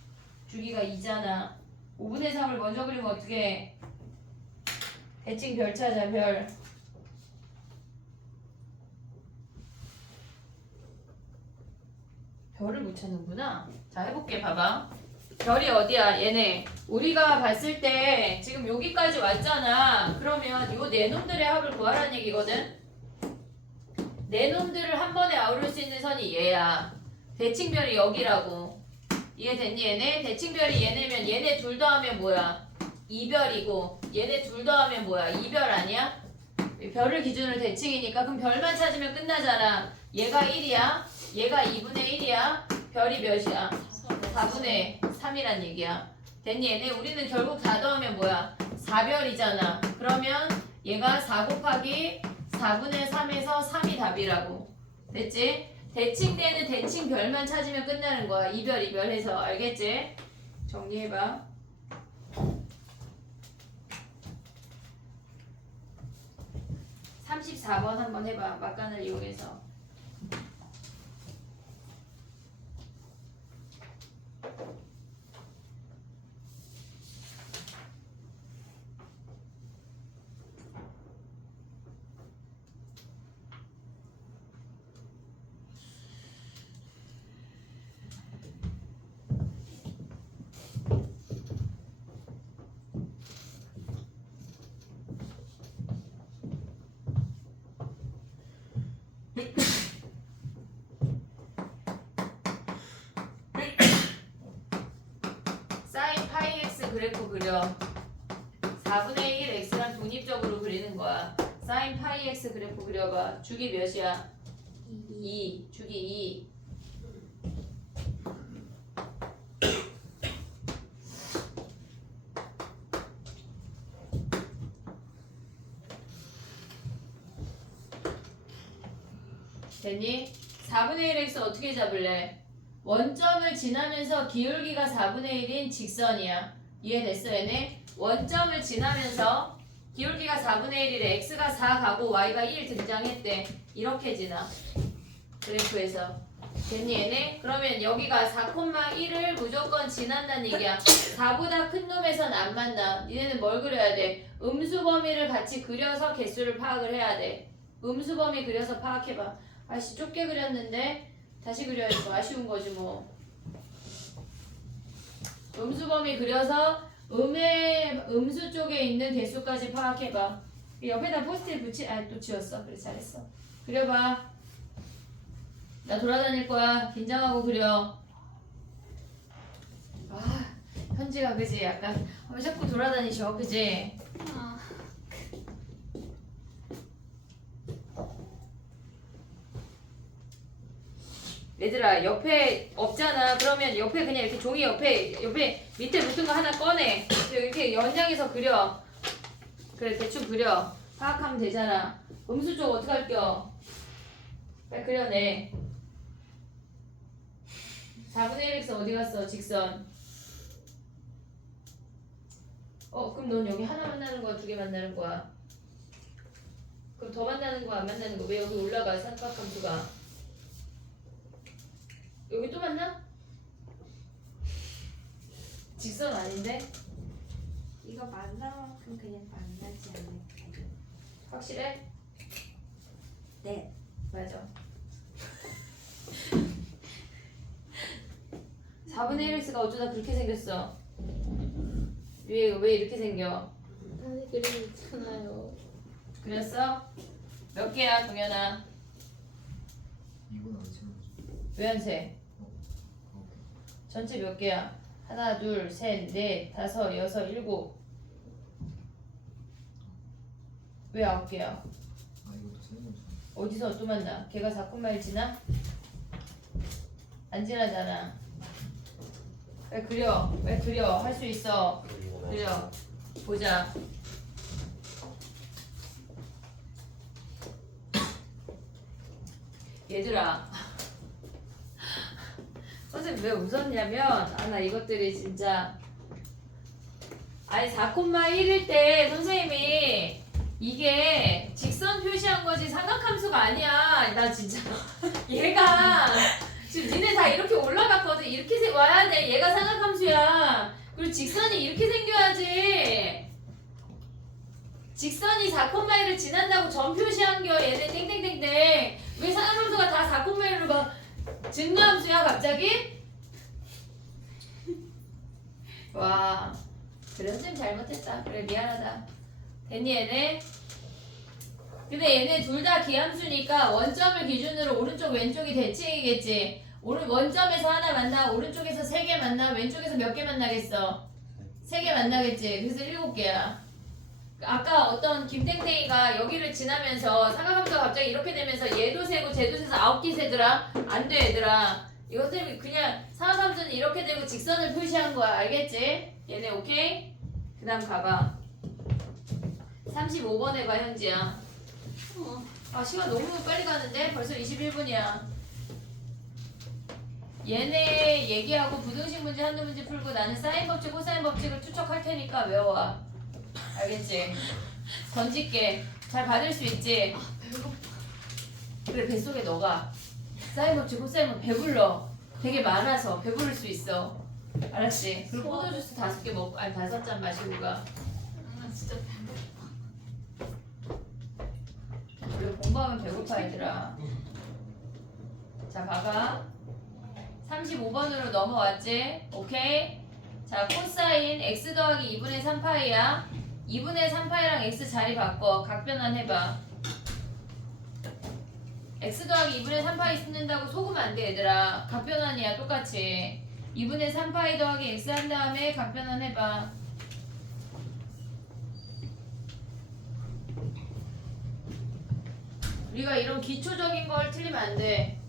주기가 2잖아. 5분의 3을 먼저 그리면 어떻게 해? 대칭 별 찾아. 별. 별을 못 찾는구나. 자, 해볼게. 봐봐. 별이 어디야? 얘네. 우리가 봤을 때 지금 여기까지 왔잖아. 그러면 요 네 놈들의 합을 구하라는 얘기거든. 네 놈들을 한 번에 아우를 수 있는 선이 얘야. 대칭별이 여기라고. 이해됐니 얘네? 대칭별이 얘네면 얘네 둘 더하면 뭐야? 2별이고 얘네 둘 더하면 뭐야? 2별 아니야? 별을 기준으로 대칭이니까 그럼 별만 찾으면 끝나잖아. 얘가 1이야. 얘가 2분의 1이야. 별이 몇이야? 4분의 3이란 얘기야. 됐니 얘네? 우리는 결국 다 더하면 뭐야? 4별이잖아. 그러면 얘가 4 곱하기 4분의 3에서 3이 답이라고. 됐지? 대칭되는 대칭별만 찾으면 끝나는 거야. 이별 해서. 알겠지? 정리해봐. (34번) 한번 해봐. 막간을 이용해서. 사인 파이 x 그래프 그려. 4분의 1 x랑 독립적으로 그리는 거야. 사인 파이 x 그래프 그려봐. 주기 몇이야? 2. 주기 2. 됐니? 4분의 1x 어떻게 잡을래? 원점을 지나면서 기울기가 4분의 1인 직선이야. 이해됐어 얘네? 원점을 지나면서 기울기가 4분의 1이래. x가 4 가고 y가 1 등장했대. 이렇게 지나. 그래프에서. 됐니 얘네? 그러면 여기가 4,1을 무조건 지난다는 얘기야. 4보다 큰 놈에선 안 만나. 니네는 뭘 그려야 돼? 음수 범위를 같이 그려서 개수를 파악을 해야 돼. 음수 범위 그려서 파악해봐. 아씨 좁게 그렸는데 다시 그려야지 뭐. 아쉬운 거지 뭐. 음수 범위 그려서 음수 쪽에 있는 개수까지 파악해봐. 옆에다 포스트잇 또 지웠어. 그래 잘했어. 그려봐. 나 돌아다닐 거야. 긴장하고 그려. 아 현지가 그지? 약간 왜 자꾸 돌아다니셔 그지? 얘들아 옆에 없잖아. 그러면 옆에 그냥 이렇게 종이 옆에 밑에 붙은 거 하나 꺼내. 이렇게 연장해서 그려. 그래 대충 그려. 파악하면 되잖아. 음수 쪽 어떻게 할겨? 빨리 그려내. 4분의 1x 어디 갔어? 직선. 그럼 넌 여기 하나 만나는 거야? 2개 만나는 거야? 그럼 더 만나는 거야? 안 만나는 거야? 왜 여기 올라가? 삼각함수가. 여기 또 만나? 직선 아닌데? 이거 만나만큼 그냥 만나지 않을까요? 확실해? 네. 맞아. 4분의 1x가 어쩌다 그렇게 생겼어? 왜 이렇게 생겨? 아니 그림 있잖아요. 그렸어? 몇 개야 동현아? 이건 안 채워져. 왜 안 세? 전체 몇 개야? 하나, 둘, 셋, 넷, 다섯, 여섯, 일곱. 왜 9개야? 아 이것도 세는 거죠. 어디서 또 만나? 걔가 4,1 지나? 안 지나잖아. 왜 그려? 할 수 있어. 그려. 보자. 얘들아. 선생님 왜 웃었냐면 나 이것들이 진짜 아니 4,1일 때 선생님이 이게 직선 표시한 거지 삼각함수가 아니야. 나 진짜 얘가 지금 니네 다 이렇게 올라갔거든. 이렇게 와야 돼. 얘가 삼각함수야. 그리고 직선이 이렇게 생겨야지. 직선이 4,1을 지난다고 점 표시한겨. 얘네 땡땡땡땡. 왜 삼각함수가 다 4,1로 막 증류함수야 갑자기? 와 그래 선생님 잘못했다. 그래 미안하다. 됐니 얘네? 근데 얘네 둘 다 기함수니까 원점을 기준으로 오른쪽 왼쪽이 대칭이겠지. 원점에서 하나 만나. 오른쪽에서 3개 만나. 왼쪽에서 몇 개 만나겠어? 3개 만나겠지. 그래서 7개야. 아까 어떤 김땡땡이가 여기를 지나면서 삼각함수가 갑자기 이렇게 되면서 얘도 세고 쟤도 세서 9개 세더라. 안 돼 얘들아. 이것 때문에 그냥 삼각함수는 이렇게 되고 직선을 표시한 거야. 알겠지? 얘네 오케이? 그 다음 가봐. 35번 해봐 현지야. 아 시간 너무 빨리 가는데? 벌써 21분이야. 얘네 얘기하고 부등식 문제 한두 문제 풀고 나는 사인 법칙, 코사인 법칙을 추적할 테니까 외워와. 알겠지? 던질게. 잘 받을 수 있지? 그래 뱃속에 너가 사인 법칙, 코사인 법칙 배불러. 되게 많아서 배부를 수 있어. 알았지? 그리고 포도주스 5개 먹고 아니 5잔 마시고 가. 아 진짜 우리 공부하면 배고파 얘들아. 자 봐봐. 35번으로 넘어왔지? 오케이? 자 코사인 x 더하기 2분의 3파이야. 2분의 3파이랑 x 자리 바꿔. 각변환 해봐. x 더하기 2분의 3파이 쓰는다고 속으면 안 돼 얘들아. 각변환이야 똑같이. 2분의 3파이 더하기 x 한 다음에 각변환 해봐. 우리가 이런 기초적인 걸 틀리면 안 돼.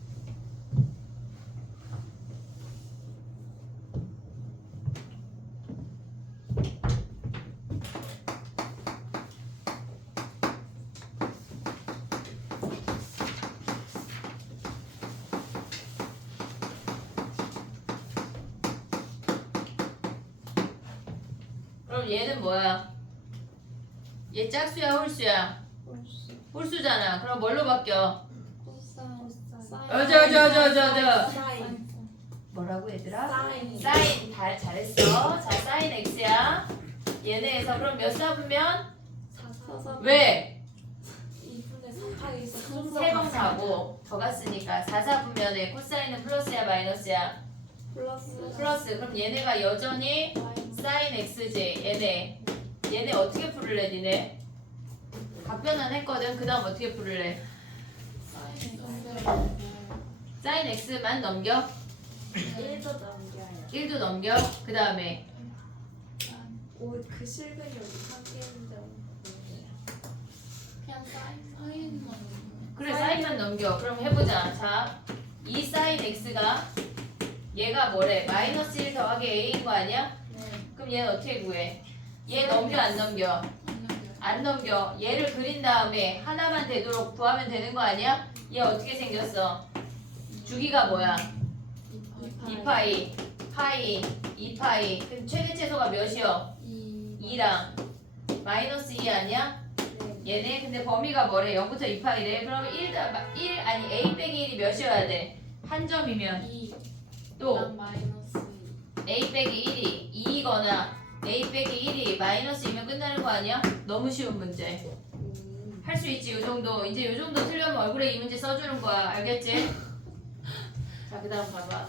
그럼 얘는 뭐야? 얘 짝수야 홀수야? 홀수잖아. 그럼 뭘로 바뀌어? 사인 뭐라고 얘들아? 사인 사인 다 잘했어. 자 사인 x야. 얘네에서 그럼 몇 사분면? 왜? 2분의 3파이에서 3번 가고 더 갔으니까 4사분면에 코사인은 플러스야 마이너스야? 플러스. 그럼 얘네가 여전히 사인 x지. 얘네 어떻게 풀을래 니네? 각변환 했거든. 그 다음 어떻게 풀을래? 사인 x만 넘겨? 1도 넘겨요. 1도 넘겨? 그 다음에 그 실근이 여기 3개인데 없네요. 그냥 사인만 그래 사인만 넘겨. 그럼 해보자. 자, 이 사인 x가 얘가 뭐래? 마이너스 1 더하기 a인 거 아니야? 그럼 얘는 어떻게 구해? 얘 넘겨 안 넘겨? 안 넘겨. 얘를 그린 다음에 하나만 되도록 구하면 되는 거 아니야? 얘 어떻게 생겼어? 주기가 뭐야? 2파이, 파이, 2파이. 그럼 최대 최소가 몇이요? 2랑 마이너스 2 아니야? 얘네 근데 범위가 뭐래? 0부터 2파이래. 그러면 1 아니 a 빼기 1이 몇이어야 돼? 한 점이면 2 또 마이너스 a 빼기 1이 2거나 a 빼기 1이 마이너스 2면 끝나는 거 아니야? 너무 쉬운 문제. 할 수 있지 이 정도. 이제 이 정도 틀려면 얼굴에 이 문제 써주는 거야. 알겠지? 자 그 다음 봐봐.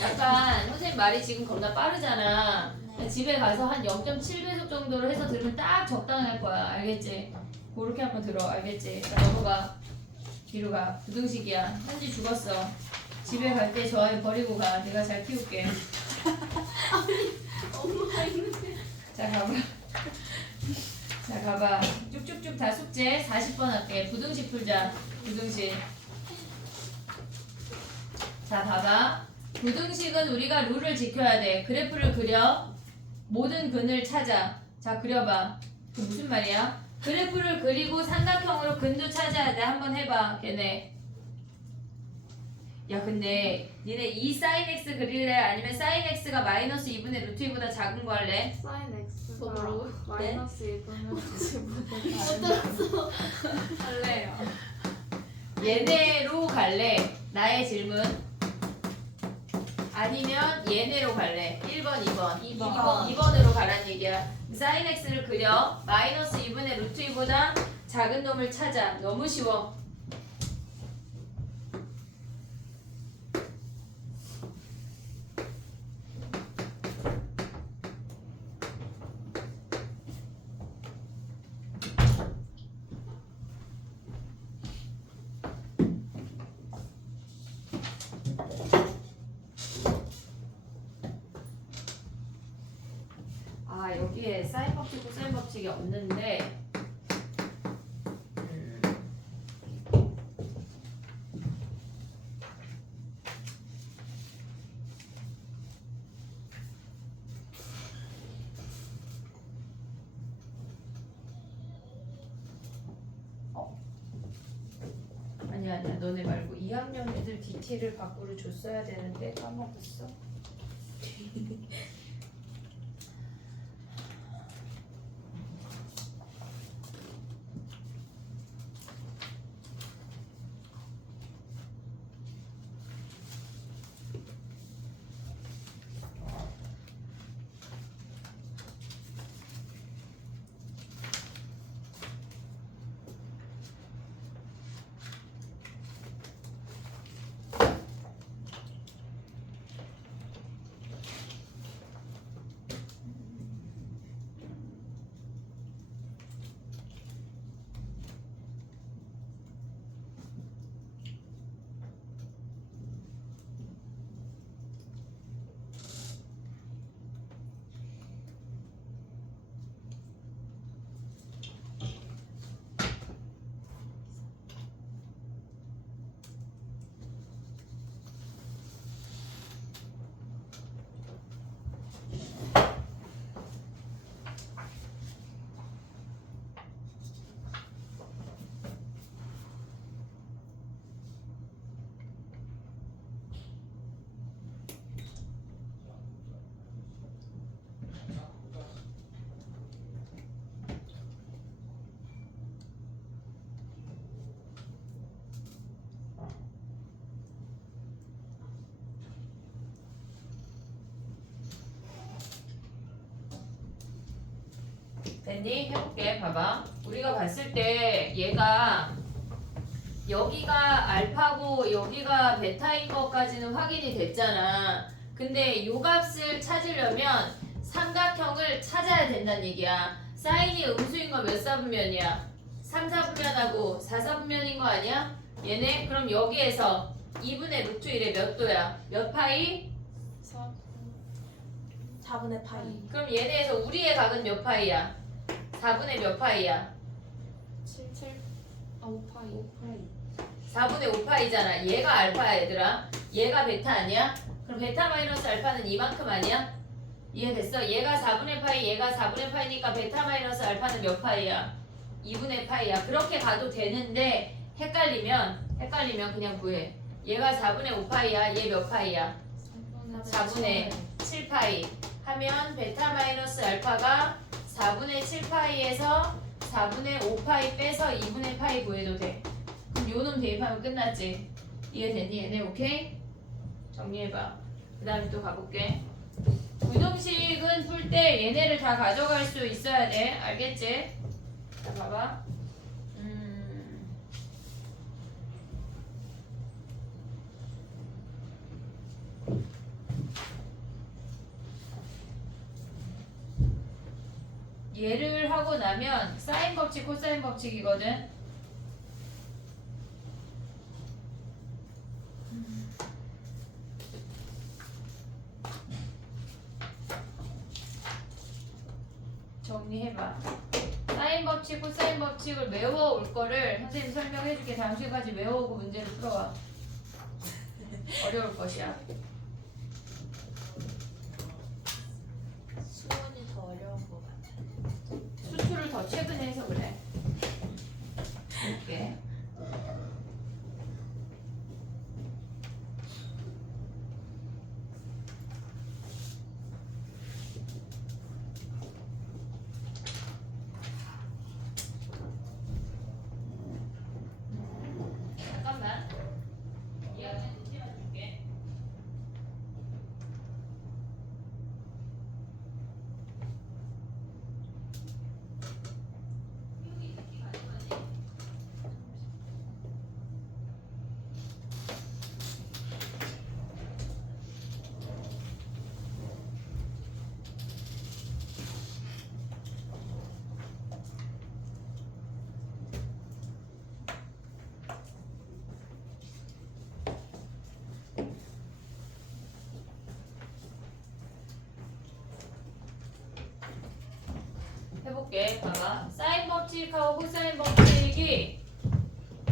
약간 선생님 말이 지금 겁나 빠르잖아. 집에 가서 한 0.7배속 정도로 해서 들으면 딱 적당할 거야. 알겠지? 그렇게 한번 들어. 알겠지? 자 넘어가. 뒤로 가. 부등식이야. 현지 죽었어. 집에 갈 때 저 아이 버리고 가. 내가 잘 키울게. 엄마가 있는데 자 가봐. 자 가봐. 쭉쭉쭉 다 숙제 40번 할게. 부등식 풀자. 부등식. 자 봐봐. 부등식은 우리가 룰을 지켜야 돼. 그래프를 그려. 모든 근을 찾아. 자 그려봐. 그 무슨 말이야? 그래프를 그리고 삼각형으로 근도 찾아야 돼. 한번 해봐. 걔네. 야 근데 니네 2 sin x 그릴래? 아니면 sin x가 마이너스 2분의 루트 2보다 작은 거 할래? 사인 X가 뭐라고요? 마이너스 1분의 못 들었어. 할래요. 얘네로 갈래? 나의 질문. 아니면 얘네로 갈래? 1번, 2번. 2번으로 가란 얘기야. sin x를 그려. 마이너스 2분의 루트 2보다 작은 놈을 찾아. 너무 쉬워. 아 여기에 사인 법칙, 코사인 법칙이 없는데 아니야 너네 말고 2학년 애들 DT를 밖으로 줬어야 되는데 까먹었어. 됐니? 해볼게. 봐봐. 우리가 봤을 때 얘가 여기가 알파고 여기가 베타인 것까지는 확인이 됐잖아. 근데 요 값을 찾으려면 삼각형을 찾아야 된다는 얘기야. 사인이 음수인 거 몇 사분면이야? 3, 4분면하고 4, 4분면인 거 아니야? 얘네? 그럼 여기에서 2분의 루트 1에 몇 도야? 몇 파이? 4분의 파이. 그럼 얘네에서 우리의 각은 몇 파이야? 4분의 몇 파이야? 7, 7, 5파이. 5파이. 4분의 5파이잖아. 얘가 알파야 얘들아. 얘가 베타 아니야? 그럼 베타 마이너스 알파는 이만큼 아니야? 이해됐어? 얘가 4분의 파이, 얘가 4분의 파이니까 베타 마이너스 알파는 몇 파이야? 2분의 파이야. 그렇게 가도 되는데 헷갈리면 그냥 구해. 얘가 4분의 5파이야. 얘 몇 파이야? 4분의 7파이 하면 베타 마이너스 알파가 4분의 7파이에서 4분의 5파이 빼서 2분의 파이 구해도 돼. 그럼 요놈 대입하면 끝났지. 이해되니 얘네? 오케이? 정리해봐. 그 다음에 또 가볼게. 부등식은 풀 때 얘네를 다 가져갈 수 있어야 돼. 알겠지? 자 봐봐. 얘를 하고 나면 사인 법칙, 코사인 법칙이거든. 정리해봐. 사인 법칙, 코사인 법칙을 외워올 거를 선생님 설명해줄게. 다음 시간까지 외워오고 문제를 풀어와. 어려울 것이야. 수원이 더 어려운 것 같아. 수투를 더 최근에 해서 그래. 볼게. 풀어볼게. 봐봐. 사인 법칙하고 코사인 법칙이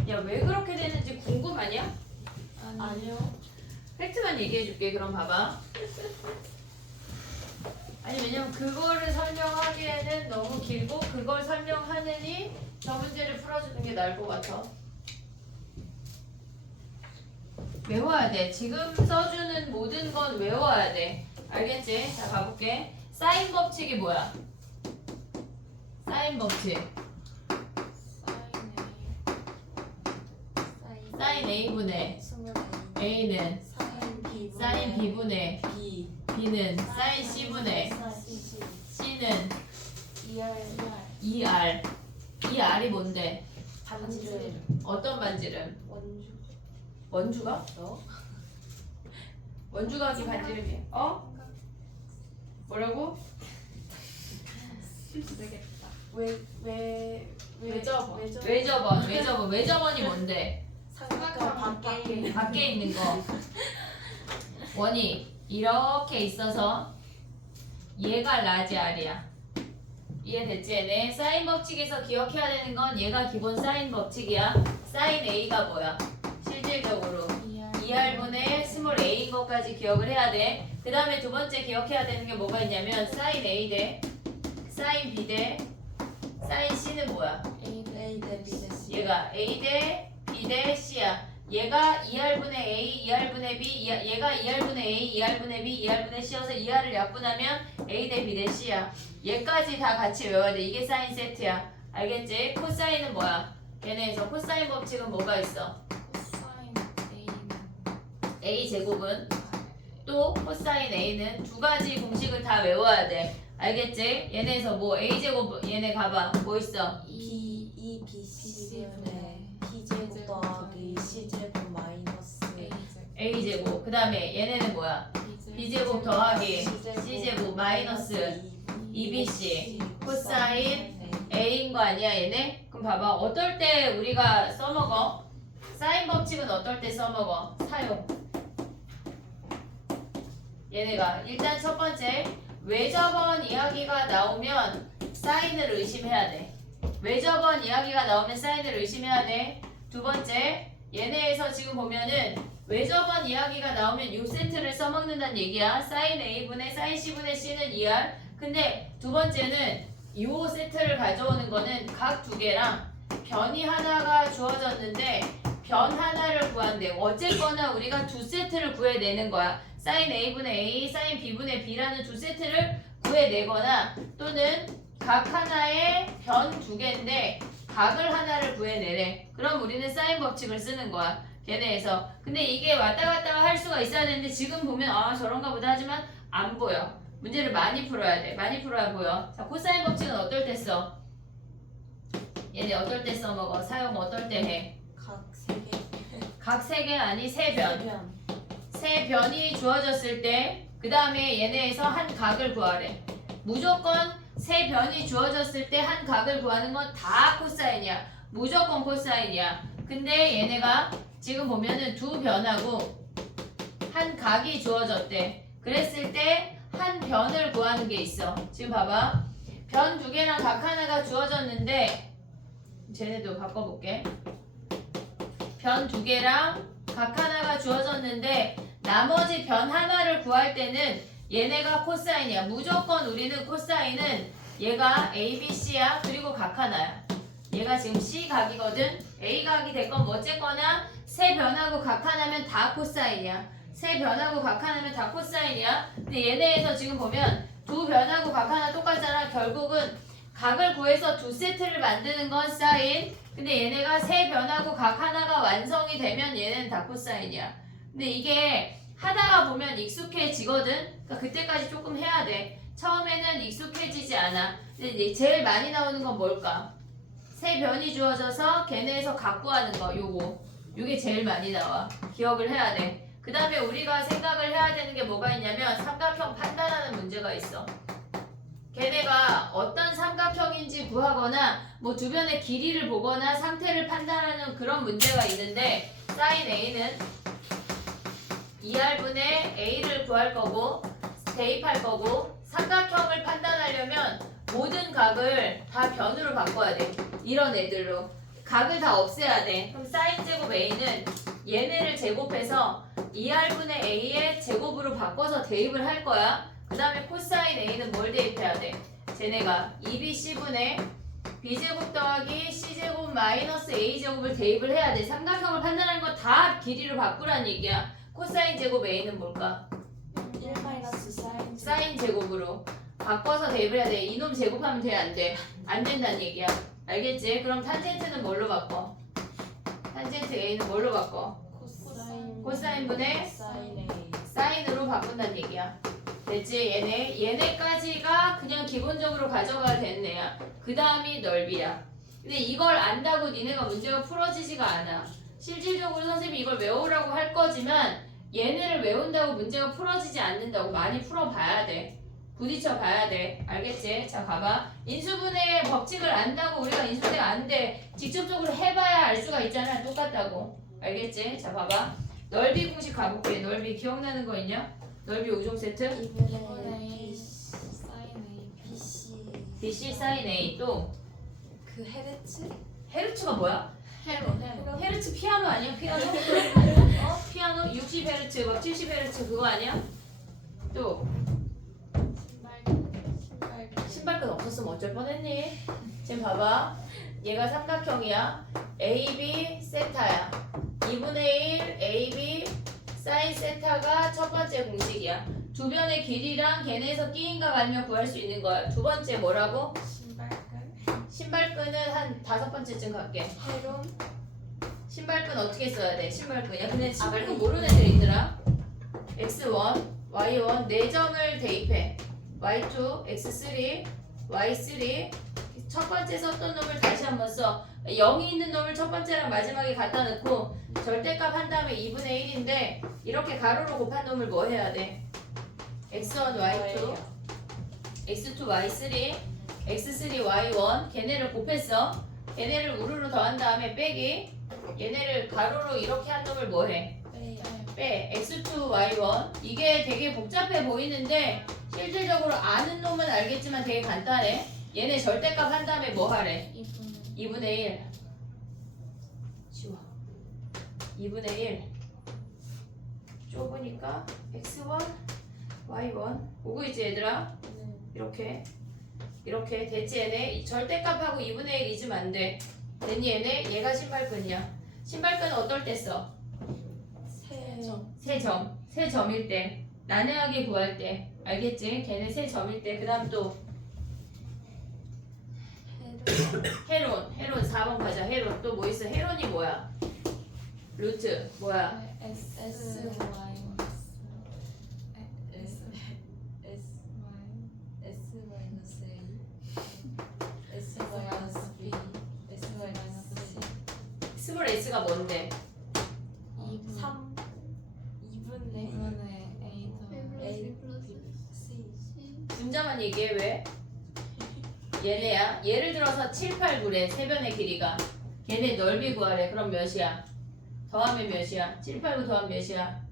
야 왜 그렇게 되는지 궁금하냐? 아니요. 팩트만 얘기해줄게. 그럼 봐봐. 아니 왜냐면 그거를 설명하기에는 너무 길고 그걸 설명하느니 저 문제를 풀어주는 게 나을 것 같아. 외워야 돼. 지금 써주는 모든 건 외워야 돼. 알겠지? 자 가볼게. 사인 법칙이 뭐야? 사인 법칙. 사인 A분의 A는 사인 B분의 B는 사인 C분의 C는 2R. 이 R이 뭔데? 반지름. 어떤 반지름? 원주. 원주가? 너? 원주각이 반지름이야. 어? 뭐라고? 외접원. 외접원. 외접원이 뭔데? 삼각형 밖에. 밖에 있는 거. 원이 이렇게 있어서 얘가 라지 R이야. 이해됐지? 얘네 사인 법칙에서 기억해야 되는 건 얘가 기본 사인 법칙이야. 사인 A가 뭐야? 실질적으로 2R분의 스몰 A인 것까지 기억을 해야 돼. 그 다음에 두 번째 기억해야 되는 게 뭐가 있냐면 사인 A 대 사인 B 대 사인 C는 뭐야? A 대 B 대 C. 얘가 A 대 B 대 C야. 얘가 2R분의 A, 2R분의 B, 얘가 2R분의 A, 2R분의 B, 2R분의 C여서 2R을 약분하면 A 대 B 대 C야. 얘까지 다 같이 외워야 돼. 이게 사인 세트야. 알겠지? 코사인은 뭐야? 걔네에서 코사인 법칙은 뭐가 있어? A 제곱은 또 코사인 A는 두 가지 공식을 다 외워야 돼. 알겠지? 얘네에서 뭐 A 제곱 얘네 가봐. 뭐 있어? B C분의 B 제곱 더하기 C 제곱 마이너스 A 제곱. 그 다음에 얘네는 뭐야? B 제곱 더하기 C 제곱 마이너스 2BC 코사인 A인 거 아니야 얘네? 그럼 봐봐. 어떨 때 우리가 써먹어? 사인 법칙은 어떨 때 써먹어? 사용. 얘네가 일단 첫 번째 외접원 이야기가 나오면 사인을 의심해야 돼. 외접원 이야기가 나오면 사인을 의심해야 돼. 두 번째 얘네에서 지금 보면은 외접원 이야기가 나오면 요 세트를 써먹는다는 얘기야. 사인 A분의 사인 C분의 C는 2R. 근데 두 번째는 요 세트를 가져오는 거는 각 두 개랑 변이 하나가 주어졌는데 변 하나를 구한대. 어쨌거나 우리가 두 세트를 구해내는 거야. 사인 A분의 A, 사인 B분의 B라는 두 세트를 구해내거나 또는 각 하나의 변 두 개인데 각을 하나를 구해내래. 그럼 우리는 사인 법칙을 쓰는 거야. 걔네에서. 근데 이게 왔다 갔다 할 수가 있어야 되는데 지금 보면 아 저런가 보다 하지만 안 보여. 문제를 많이 풀어야 돼. 많이 풀어야 보여. 자, 코사인 법칙은 어떨 때 써? 얘네 어떨 때 써먹어? 사용 어떨 때 해? 각 3개. 각 세 개 아니 세 변. 세 변이 주어졌을 때 그 다음에 얘네에서 한 각을 구하래. 무조건 세 변이 주어졌을 때 한 각을 구하는 건 다 코사인이야. 무조건 코사인이야. 근데 얘네가 지금 보면은 두 변하고 한 각이 주어졌대. 그랬을 때 한 변을 구하는 게 있어. 지금 봐봐. 변 두 개랑 각 하나가 주어졌는데 쟤네도 바꿔볼게. 변 두 개랑 각 하나가 주어졌는데 나머지 변 하나를 구할 때는 얘네가 코사인이야. 무조건 우리는 코사인은 얘가 A, B, C야. 그리고 각 하나야. 얘가 지금 C 각이거든. A 각이 됐건 뭐 어쨌거나 세 변하고 각 하나면 다 코사인이야. 세 변하고 각 하나면 다 코사인이야. 근데 얘네에서 지금 보면 두 변하고 각 하나 똑같잖아. 결국은 각을 구해서 두 세트를 만드는 건 사인. 근데 얘네가 세 변하고 각 하나가 완성이 되면 얘는 다 코사인이야. 근데 이게 하다가 보면 익숙해지거든. 그러니까 그때까지 조금 해야 돼. 처음에는 익숙해지지 않아. 근데 이제 제일 많이 나오는 건 뭘까? 세 변이 주어져서 걔네에서 각 구하는 거. 요게 제일 많이 나와. 기억을 해야 돼. 그 다음에 우리가 생각을 해야 되는 게 뭐가 있냐면 삼각형 판단하는 문제가 있어. 걔네가 어떤 삼각형인지 구하거나 뭐 주변의 길이를 보거나 상태를 판단하는 그런 문제가 있는데 사인 A는 2R분의 A를 구할 거고 대입할 거고 삼각형을 판단하려면 모든 각을 다 변으로 바꿔야 돼. 이런 애들로. 각을 다 없애야 돼. 그럼 사인 제곱 A는 얘네를 제곱해서 2R분의 A의 제곱으로 바꿔서 대입을 할 거야. 그 다음에 코사인 A는 뭘 대입해야 돼? 쟤네가 2BC분의 B제곱 더하기 C제곱 마이너스 A제곱을 대입을 해야 돼. 삼각형을 판단하는 거 다 길이로 바꾸란 얘기야. 코사인 제곱 A는 뭘까? 1 마이너스 사인 사인 제곱으로 바꿔서 대입을 해야 돼. 이놈 제곱하면 돼? 안 돼? 안 된다는 얘기야. 알겠지? 그럼 탄젠트는 뭘로 바꿔? 탄젠트 A는 뭘로 바꿔? 코사인분의 사인 A 사인으로 바꾼다는 얘기야. 됐지? 얘네까지가 그냥 기본적으로 가져가야 되는 애야. 그 다음이 넓이야. 근데 이걸 안다고 니네가 문제가 풀어지지가 않아. 실질적으로 선생님이 이걸 외우라고 할 거지만 얘네를 외운다고 문제가 풀어지지 않는다고. 많이 풀어봐야 돼. 부딪혀 봐야 돼. 알겠지? 자, 가봐. 인수분해의 법칙을 안다고 우리가 인수분해가 안 돼. 직접적으로 해봐야 알 수가 있잖아. 똑같다고. 알겠지? 자, 봐봐. 넓이 공식 가볼게. 넓이 기억나는 거 있냐? 넓이 5종 세트? 2분의 A 사인 A BC BC 사인 A. 또 그 헤르츠? 헤르츠가 뭐야? 헤로. 헤르츠 피아노 아니야? 피아노? 피아노 60헤르츠, 막 70헤르츠 그거 아니야? 또 신발끈 없었으면 어쩔 뻔했니? 지금 봐봐. 얘가 삼각형이야. AB 세타야. 2분의 1 AB 사인 세타가 첫 번째 공식이야. 두 변의 길이랑 걔네에서 끼인각 아니면 구할 수 있는 거야. 두 번째 뭐라고? 신발끈 신발끈은 한 5번째쯤 갈게. 헤론 신발끈 어떻게 써야 돼? 신발끈이야. 근데 신발끈 모르는 애들 있더라. x1, y1 네 점을 대입해. y2, x3, y3 첫 번째 썼던 놈을 다시 한번 써. 0이 있는 놈을 첫 번째랑 마지막에 갖다 넣고 절대값 한 다음에 2분의 1인데 이렇게 가로로 곱한 놈을 뭐 해야 돼? x1, y2, x2, y3, x3, y1 걔네를 곱했어. 걔네를 우르르 더한 다음에 빼기 얘네를 가로로 이렇게 한 놈을 뭐 해? 빼. x2, y1 이게 되게 복잡해 보이는데 실질적으로 아는 놈은 알겠지만 되게 간단해. 얘네 절대값 한 다음에 뭐 하래? 2분의 1 지워. 2분의 1 좁으니까 x1, y1 오고 있지 얘들아? 이렇게 됐지 얘네? 절대값하고 2분의 1 잊으면 안 돼. 됐니 얘네? 얘가 신발끈이야. 신발끈은 어떨 때 써? 세 점일 때. 난해하게 구할 때. 알겠지? 걔네 세 점일 때. 그 다음 또 헤론 4번 가자. 헤론 또 뭐 있어? 헤론이 뭐야? 루트 뭐야? S 마이너스 A S 마이너스 B S 마이너스 C 스몰 s가 뭔데? 3 2분의 A C 분자만 얘기해. 왜? 얘네야. 예를 들어서 7, 8, 9래. 세 변의 길이가. 얘네 넓이 구하래. 그럼 몇이야? 더하면 몇이야? 7, 8, 9 더하면 몇이야?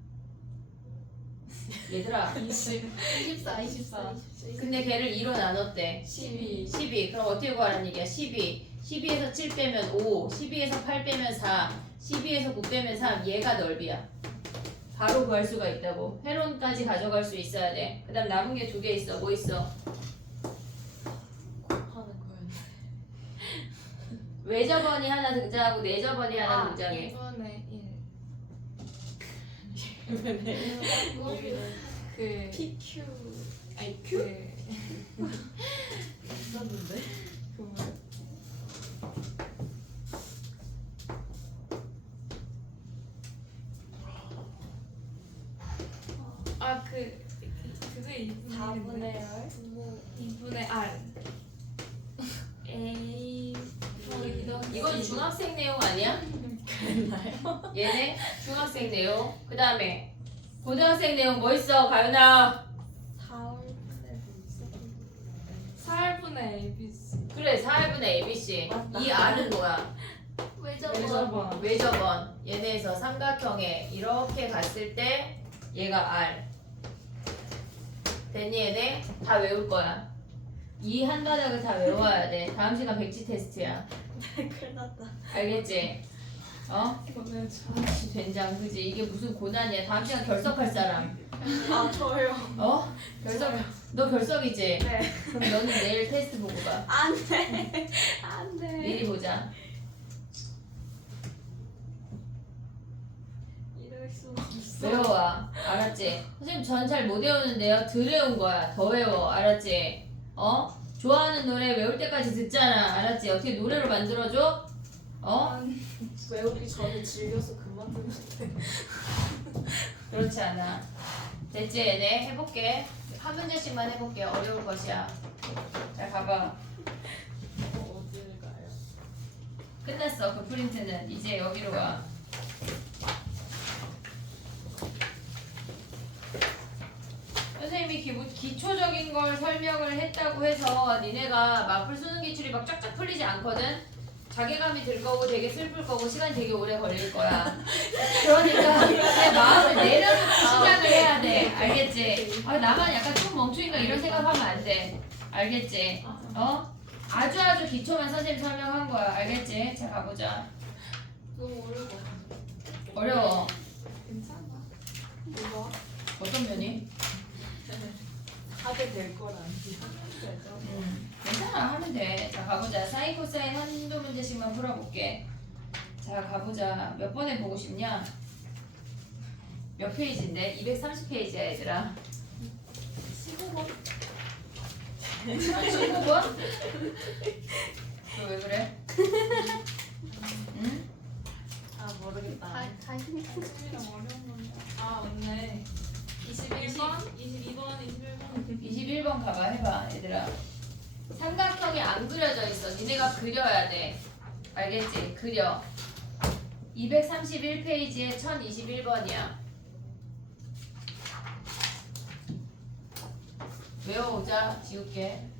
얘들아. 24. 근데 걔를 2로 나눴대. 12. 그럼 어떻게 구하라는 얘기야? 12. 12에서 7 빼면 5. 12에서 8 빼면 4. 12에서 9 빼면 3. 얘가 넓이야. 바로 구할 수가 있다고. 헤론까지 가져갈 수 있어야 돼. 그 다음 남은 게 2개 있어. 뭐 있어? 곱하는 거야 외접원이 하나 등장하고 내접원이 하나 등장해. 2분의 1. 그 PQ 아니 Q? 있었는데 그게 4분의 R 2분의 R. A. 이건 중학생 내용 아니야? 그랬나요? 얘네 중학생 내용. 그 다음에 고등학생 내용 뭐 있어? 가윤아. 4분의 ABC. 그래 4분의 ABC. 맞다. 이 R은 뭐야? 외접원. 외접원. 얘네에서 삼각형에 이렇게 갔을 때 얘가 R. 됐니 얘네? 다 외울 거야. 이 한 바닥을 다 외워야 돼. 다음 시간 백지 테스트야. 큰일 났다. 알겠지? 어? 보내줘. 아씨 된장 그지? 이게 무슨 고난이야. 다음 시간 결석할 사람. 아 저요. 어? 결석. 너 결석이지? 네. 그럼 너는 내일 테스트 보고 가. 안돼. 안돼. 내일 보자. 이럴 수가 없어. 외워와. 알았지? 선생님 전 잘 못 외우는데요. 덜 외운 거야. 더 외워. 알았지? 어? 좋아하는 노래 외울 때까지 듣잖아. 알았지? 어떻게 노래로 만들어줘? 어? 외우기 전에 즐겨서 그만 듣는데. 그렇지 않아. 됐지? 얘네 해볼게. 한 문제씩만 해볼게. 어려울 것이야. 자 가봐. 어디를 가요? 끝났어. 그 프린트는. 이제 여기로 와. 선생님이 기초적인 걸 설명을 했다고 해서 니네가 마플 수능 기출이 막 쫙쫙 풀리지 않거든? 자괴감이 들 거고 되게 슬플 거고 시간이 되게 오래 걸릴 거야. 그러니까 내 마음을 내려놓고 시작을 해야 돼. 알겠지? 아, 나만 약간 좀 멍충인가 이런 생각하면 안 돼. 알겠지? 어? 아주 기초만 선생님 설명한 거야. 알겠지? 자 가보자. 너무 어려워. 어려워. 괜찮아. 뭐가? 어떤 면이? 하게 될 거라는 되죠. 괜찮아 하면 돼. 자 가보자. 사인 코사인 한두 문제씩만 풀어볼게. 자 가보자. 몇 번에 보고 싶냐? 몇 페이지인데? 230페이지야 얘들아. 15번. 15번? 너 왜 그래? 응? 아 모르겠다. 선생님이랑 어려운 건데. 아 맞네. 21번, 22번, 21번. 21번 가봐 해봐 얘들아. 삼각형이 안 그려져 있어. 니네가 그려야 돼. 알겠지? 그려. 231페이지에 1021번이야. 외워오자. 지울게.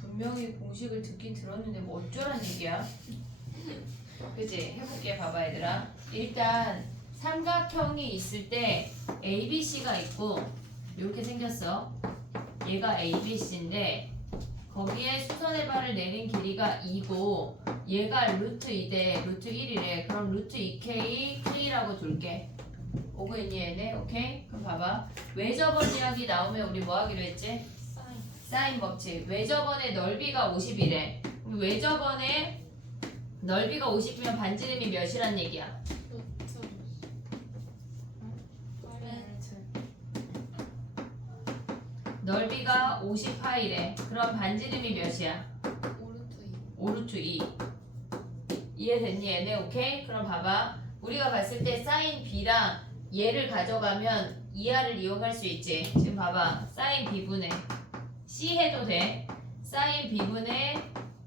분명히 공식을 듣긴 들었는데 뭐 어쩌란 얘기야? 그치? 해볼게. 봐봐 얘들아. 일단 삼각형이 있을 때 ABC가 있고 이렇게 생겼어. 얘가 ABC인데 거기에 수선의 발을 내린 길이가 2고 얘가 루트 2대 루트 1이래. 그럼 루트 2K, K라고 둘게. 오고 있니 얘네? 오케이? 그럼 봐봐. 외접원 이야기 나오면 우리 뭐 하기로 했지? 사인 법칙. 외접원의 넓이가 50이래. 외접원의 넓이가 50이면 반지름이 몇이란 얘기야? 넓이가 50파이래. 그럼 반지름이 몇이야? 5루트 2. 이해됐니 얘네? 오케이? 그럼 봐봐. 우리가 봤을 때 사인 B랑 얘를 가져가면 2R을 이용할 수 있지. 지금 봐봐. 사인 B분의 C 해도 돼. 사인 B분의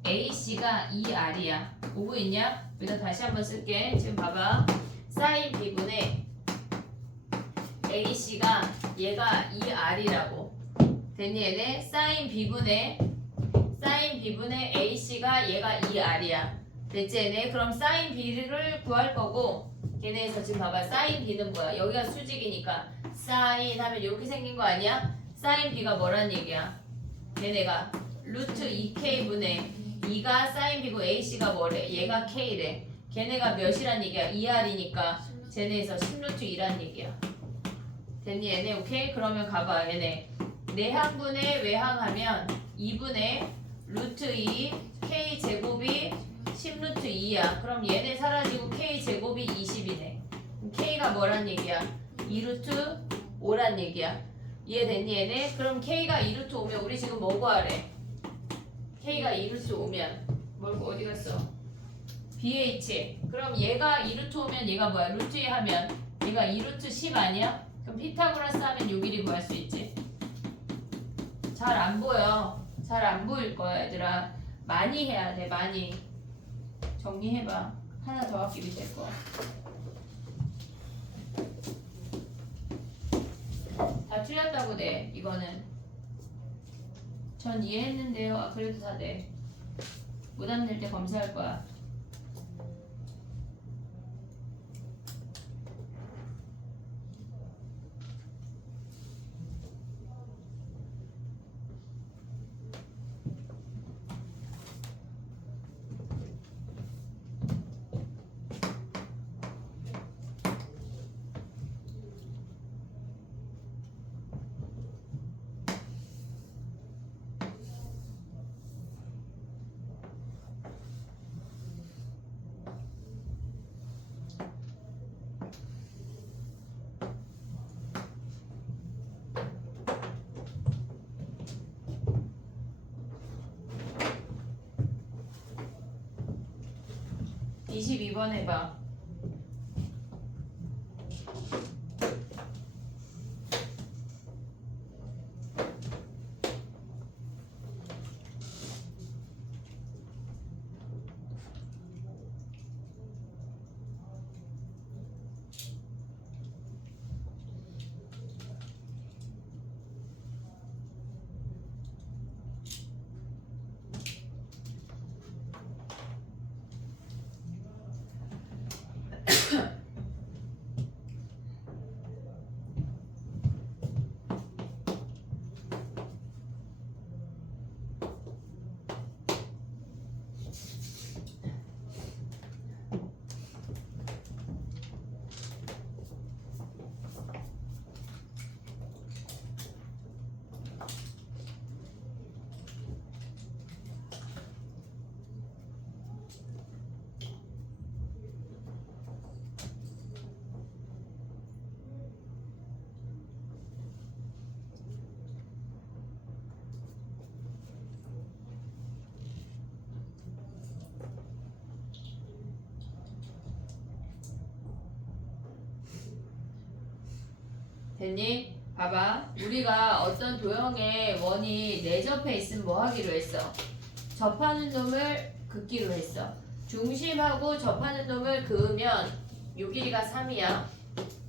AC가 2R이야. 오고 있냐? 여기다 다시 한번 쓸게. 지금 봐봐. 사인 B분의 AC가 얘가 2R이라고. 됐니 얘네? 사인 B분의 AC가 얘가 2R이야. 됐지 얘네? 그럼 사인 B를 구할 거고 걔네에서 지금 봐봐. 사인 B는 뭐야? 여기가 수직이니까 사인 하면 이렇게 생긴 거 아니야? 사인 B가 뭐란 얘기야? 얘네가 루트 2K분의 2가 사인 B고 AC가 뭐래? 얘가 K래. 걔네가 몇이란 얘기야? 2R이니까 쟤네에서 10루트 2란 얘기야. 됐니 얘네? 오케이? 그러면 가봐 얘네. 내항분의 외항하면 2분의 루트 2 K 제곱이 10루트 2야. 그럼 얘네 사라지고 K 제곱이 20이네. K가 뭐란 얘기야? 2루트 5란 얘기야. 이해됐니 얘네? 그럼 K가 2루트 오면 우리 지금 뭐 구하래? K가 2루트 오면 뭘 어디 갔어? BH. 그럼 얘가 2루트 오면 얘가 뭐야? 루트 2 하면 얘가 2루트 10 아니야? 그럼 피타고라스 하면 요 길이 구할 수 있지. 잘 안 보여. 잘 안 보일 거야 얘들아. 많이 해야 돼 많이. 정리해봐. 하나 더 아끼면 될 거야. 다 틀렸다고 돼 이거는. 전 이해했는데요. 아 그래도 다 돼. 무단 낼 때 검사할 거야. 이 22번 해봐. 됐니? 봐봐. 우리가 어떤 도형의 원이 내접해 있으면 뭐 하기로 했어? 접하는 놈을 긋기로 했어. 중심하고 접하는 놈을 그으면 요 길이가 3이야.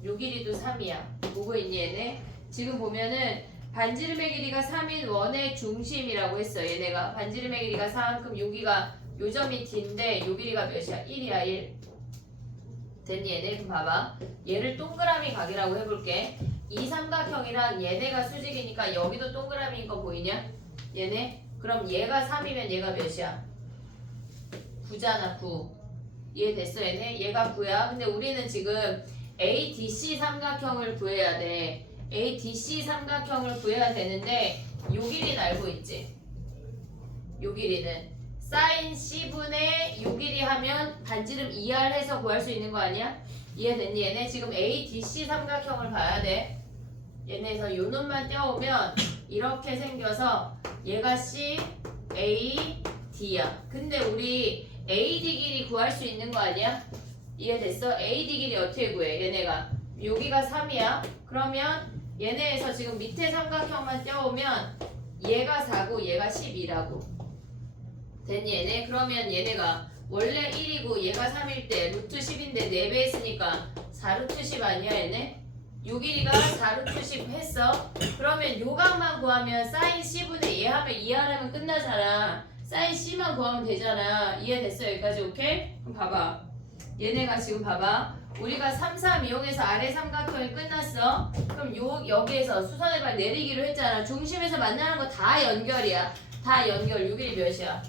요 길이도 3이야. 보고 있니 얘네? 지금 보면은 반지름의 길이가 3인 원의 중심이라고 했어. 얘네가 반지름의 길이가 3. 그럼 여기가 요 점이 D인데 요 길이가 몇이야? 1이야 1. 됐니 얘네? 그럼 봐봐. 얘를 동그라미 각이라고 해볼게. 이 삼각형이랑 얘네가 수직이니까 여기도 동그라미인 거 보이냐? 얘네? 그럼 얘가 3이면 얘가 몇이야? 9잖아 9. 이해됐어 얘네? 얘가 9야. 근데 우리는 지금 ADC 삼각형을 구해야 돼. ADC 삼각형을 구해야 되는데 요 길이는 알고 있지? 요 길이는 사인 C분의 요 길이 하면 반지름 2R 해서 구할 수 있는 거 아니야? 이해됐니 얘네? 지금 ADC 삼각형을 봐야 돼. 얘네에서 요 놈만 떼어오면 이렇게 생겨서 얘가 C, A, D야. 근데 우리 AD 길이 구할 수 있는 거 아니야? 이해됐어? AD 길이 어떻게 구해? 얘네가 여기가 3이야. 그러면 얘네에서 지금 밑에 삼각형만 떼어오면 얘가 4고 얘가 12라고. 됐니 얘네? 그러면 얘네가 원래 1이고 얘가 3일 때 루트 10인데 4배 했으니까 4루트 10 아니야 얘네? 요 길이가 4루트 10 했어. 그러면 요 각만 구하면 사인 C분의 얘 하면 2R 하면 끝나잖아. 사인 C만 구하면 되잖아. 이해됐어 여기까지? 오케이? 그럼 봐봐. 얘네가 지금 봐봐. 우리가 3, 3 이용해서 아래 삼각형이 끝났어. 그럼 여기에서 수선해발 내리기로 했잖아. 중심에서 만나는 거 다 연결이야. 다 연결. 요 길이 몇이야?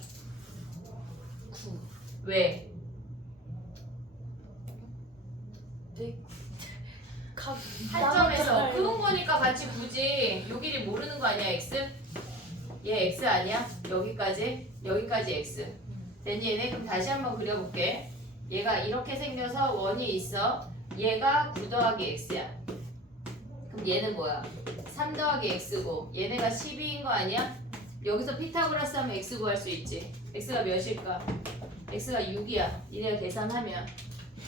9. 왜? 한 점에서 그은 거니까 같이 굳이 요 길이 모르는 거 아니야 x? 얘 x 아니야? 여기까지 x. 됐니 얘네? 그럼 다시 한번 그려볼게. 얘가 이렇게 생겨서 원이 있어. 얘가 9 더하기 x야. 그럼 그럼 얘는 뭐야? 3 더하기 x고 얘네가 12인 거 아니야? 여기서 피타고라스 하면 x 구할 수 있지. x가 몇일까? x가 6이야. 니네가 계산하면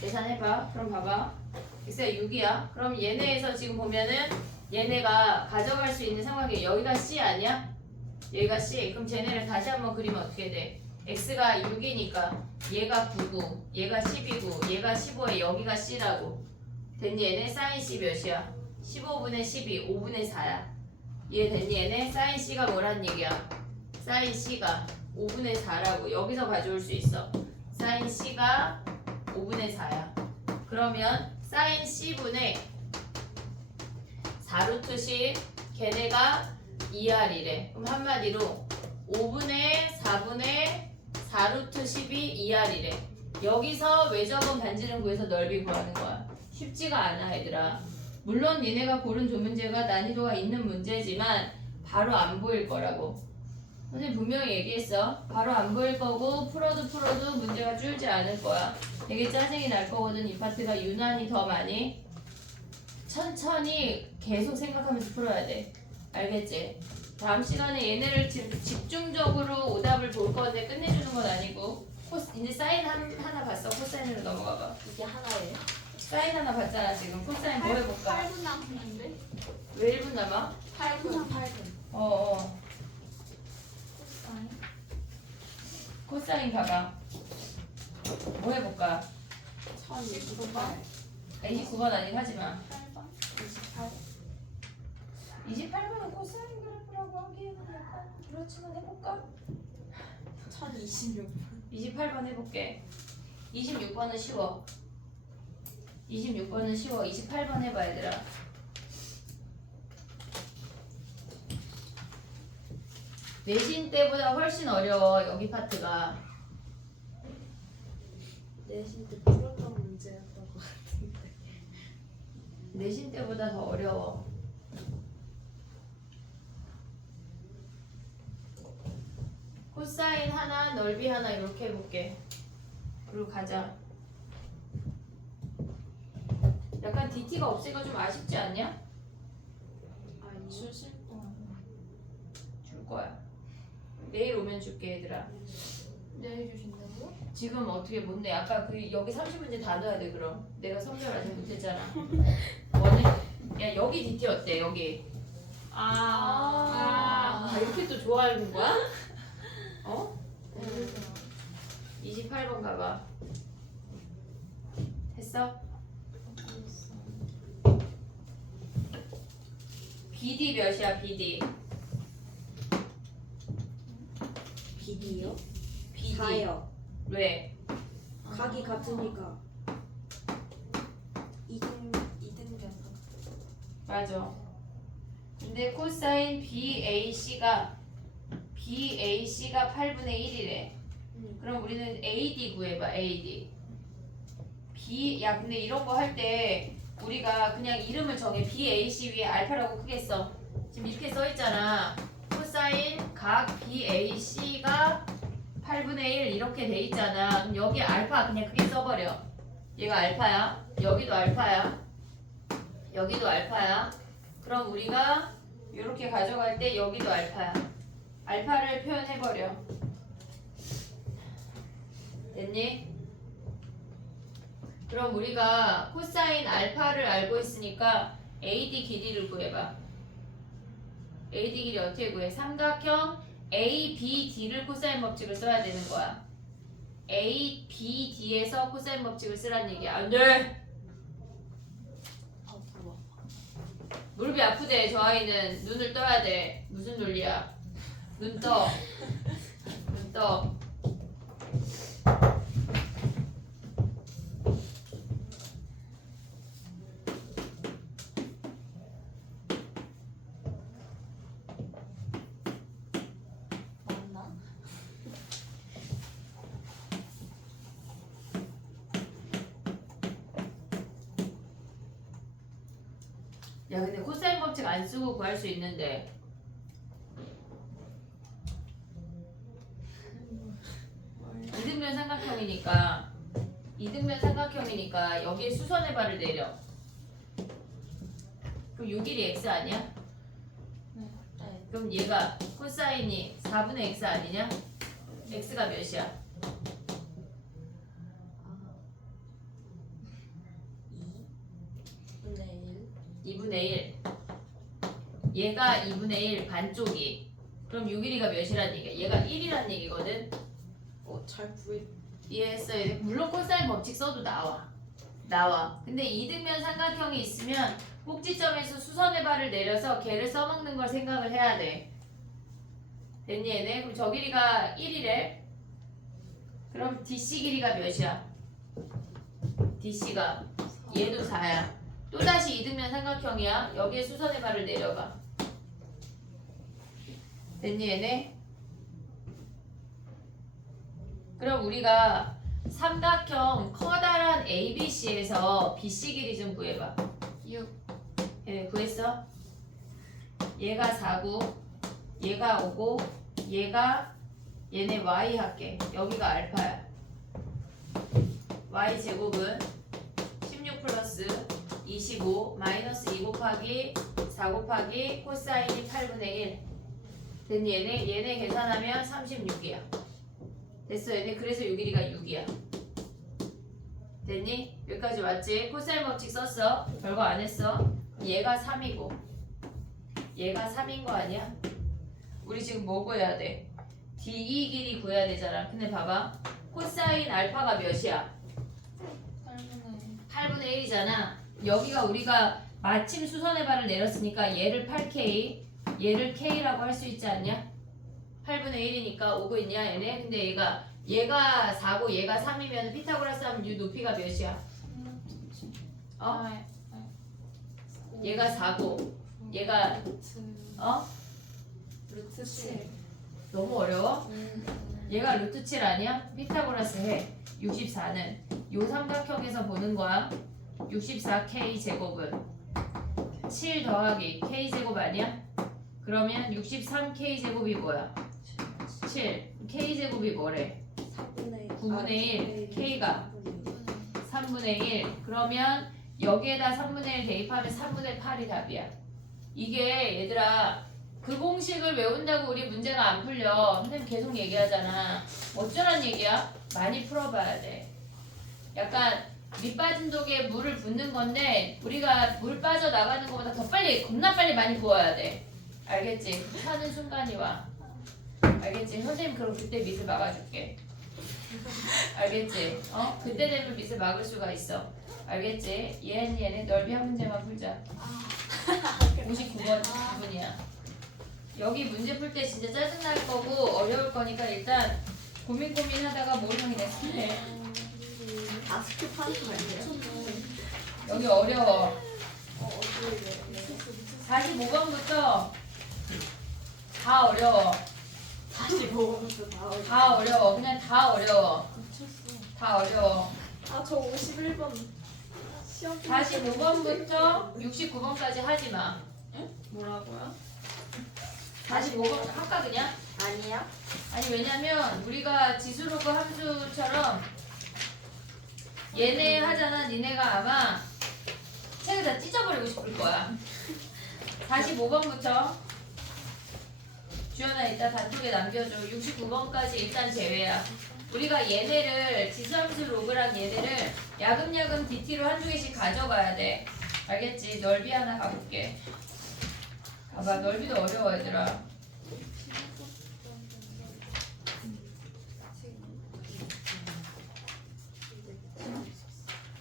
계산해봐. 그럼 봐봐. x가 6이야. 그럼 얘네에서 지금 보면은 얘네가 가져갈 수 있는 삼각형 여기가 c 아니야? 여기가 c. 그럼 쟤네를 다시 한번 그리면 어떻게 돼? x가 6이니까 얘가 9고 얘가 10이고 얘가 15에 여기가 c라고. 됐니? 얘네 사인 c 몇이야? 15분의 12, 5분의 4야. 이해됐니? 얘네 사인 c가 뭐란 얘기야? 사인 c가 5분의 4라고. 여기서 가져올 수 있어. 사인 c가 5분의 4야. 그러면 사인 c분의 4루트 10 걔네가 2R이래. 그럼 한마디로 5분의 4분의 4루트 10이 2R이래. 여기서 외접은 반지름 구해서 넓이 구하는 거야. 쉽지가 않아 얘들아. 물론 니네가 고른 조문제가 난이도가 있는 문제지만 바로 안 보일 거라고. 선생님 분명히 얘기했어. 바로 안 보일 거고 풀어도 문제가 줄지 않을 거야. 되게 짜증이 날 거거든. 이 파트가 유난히 더 많이. 천천히 계속 생각하면서 풀어야 돼. 알겠지? 다음 시간에 얘네를 집중적으로 오답을 볼 건데 끝내주는 건 아니고 이제 사인 하나 봤어. 코사인으로 넘어가 봐. 이게 하나예요? 사인 하나 봤잖아 지금. 코사인 뭐 해볼까? 8분 남았는데? 왜 1분 남아? 8분. 어어. 코사인 봐봐. 뭐 해볼까? 1029번 29번 아니긴 하지만 8번? 28 28번은 코사인 그래프라고 하기에는 약간 그렇지만 해볼까? 1026번 28번 해볼게. 26번은 쉬워. 26번은 쉬워. 28번 해봐 얘들아. 내신 때보다 훨씬 어려워 여기 파트가. 내신 때 풀었던 문제였던 것 같은데 내신 때보다 더 어려워. 코사인 하나, 넓이 하나 이렇게 해볼게. 그리고 가자. 약간 DT가 없으니까 좀 아쉽지 않냐? 아니 주실 동안 줄 거야. 내일 오면 줄게 얘들아. 내일 주신다고? 지금 어떻게 못 내? 아까 그 여기 30문제 다 넣어야 돼 그럼. 내가 성별 아직 못했잖아. 원래 야 여기 DT 어때? 여기. 이렇게 또 좋아하는 거야? 어? 28번 가봐. 했어? BD 몇이야 BD? 비디요? BD 4요 왜? 각이 같으니까 이등변 맞아. 근데 코사인 BAC가 8분의 1이래. 그럼 우리는 AD 구해봐. AD. 야 근데 이런 거 할 때 우리가 그냥 이름을 정해. BAC 위에 알파라고 크게 써. 지금 이렇게 써 있잖아. 코사인 각 BAC가 8분의 1 이렇게 돼 있잖아. 그럼 여기 알파 그냥 크게 써버려. 얘가 알파야. 여기도 알파야. 여기도 알파야. 그럼 우리가 이렇게 가져갈 때 여기도 알파야. 알파를 표현해버려. 됐니? 그럼 우리가 코사인 알파를 알고 있으니까 AD 길이를 구해봐. AD 길이 어떻게 구해? 삼각형 ABD를 코사인 법칙을 써야 되는 거야. ABD에서 코사인 법칙을 쓰란 얘기야. 안 돼! 아프고 무릎이 아프대. 저 아이는 눈을 떠야 돼. 무슨 논리야? 눈 떠. 눈 떠. 맞나? 야 근데 코사인 법칙 안 쓰고 구할 수 있는데 이등변 삼각형이니까 여기에 수선의 발을 내려. 그럼 6일이 x 아니야? 네. 그럼 얘가 코사인이 4분의 x 아니냐? x가 몇이야? 2분의 1. 얘가 2분의 1 반쪽이. 그럼 6일이가 몇이란 얘기야? 얘가 1이란 얘기거든. 잘 구해. 이해했어? 물론 코사인 법칙 써도 나와. 근데 이등변 삼각형이 있으면 꼭지점에서 수선의 발을 내려서 걔를 써먹는 걸 생각을 해야 돼. 됐니 얘네? 그럼 저 길이가 1이래. 그럼 DC 길이가 몇이야? DC가 얘도 4야. 또다시 이등변 삼각형이야. 여기에 수선의 발을 내려가. 됐니 얘네? 그럼 우리가 삼각형 커다란 ABC에서 BC 길이 좀 구해봐. 6. 얘네 구했어? 얘가 4고 얘가 5고 얘네 Y 할게. 여기가 알파야. Y 제곱은 16 플러스 25 마이너스 2 곱하기 4 곱하기 코사인이 8분의 1. 됐니 얘네 계산하면 36이야. 됐어 얘네. 그래서 6일이가 6이야. 됐니? 여기까지 왔지? 코사인 법칙 썼어. 별거 안 했어. 얘가 3이고 얘가 3인 거 아니야? 우리 지금 뭐 구해야 돼? DE 길이 구해야 되잖아. 근데 봐봐. 코사인 알파가 몇이야? 8분의 1이잖아. 여기가 우리가 마침 수선의 발을 내렸으니까 얘를 8K 얘를 K라고 할 수 있지 않냐? 8분의 1이니까 오고 있냐 얘네? 근데 얘가 4고 얘가 3이면 피타고라스 하면 이 높이가 몇이야? 얘가 4고 얘가 루트 7. 너무 어려워? 얘가 루트 7 아니야? 피타고라스 해. 64는 요 삼각형에서 보는 거야. 64K 제곱은 7 더하기 K 제곱 아니야? 그러면 63K 제곱이 뭐야? 7. K 제곱이 뭐래? 9분의 1. K가 3분의 1. 그러면 여기에다 3분의 1 대입하면 3분의 8이 답이야. 이게 얘들아 그 공식을 외운다고 우리 문제가 안 풀려. 선생님 계속 얘기하잖아. 어쩌란 얘기야? 많이 풀어봐야 돼. 약간 밑 빠진 독에 물을 붓는 건데 우리가 물 빠져나가는 것보다 더 빨리 겁나 빨리 많이 부어야 돼. 알겠지? 하는 순간이 와. 알겠지? 선생님 그럼 그때 밑을 막아줄게. 알겠지? 그때 되면 밑을 막을 수가 있어. 알겠지? 얘네 넓이 한 문제만 풀자. 59번 부분이야. 여기 문제 풀 때 진짜 짜증날 거고 어려울 거니까 일단 고민하다가 모르면 그냥 스킵해. 스킵하는 거 아니에요? 여기 어려워. 45번부터 다 어려워. 45번부터 다 어려워. 그냥 다 어려워. 다 어려워. 저 51번 시험 45번부터 69번까지 하지 마. 뭐라고요? 45번 할까 그냥? 아니야? 아니 왜냐면 우리가 지수로그 함수처럼 얘네 하잖아. 니네가 아마 책을 다 찢어버리고 싶을 거야. 45번부터 주연아 이따 단톡에 남겨줘. 69번까지 일단 제외야. 우리가 얘네를 지수함수 로그랑 얘네를 야금야금 DT로 한두 개씩 가져가야 돼. 알겠지? 넓이 하나 가볼게. 봐봐 넓이도 어려워 얘들아.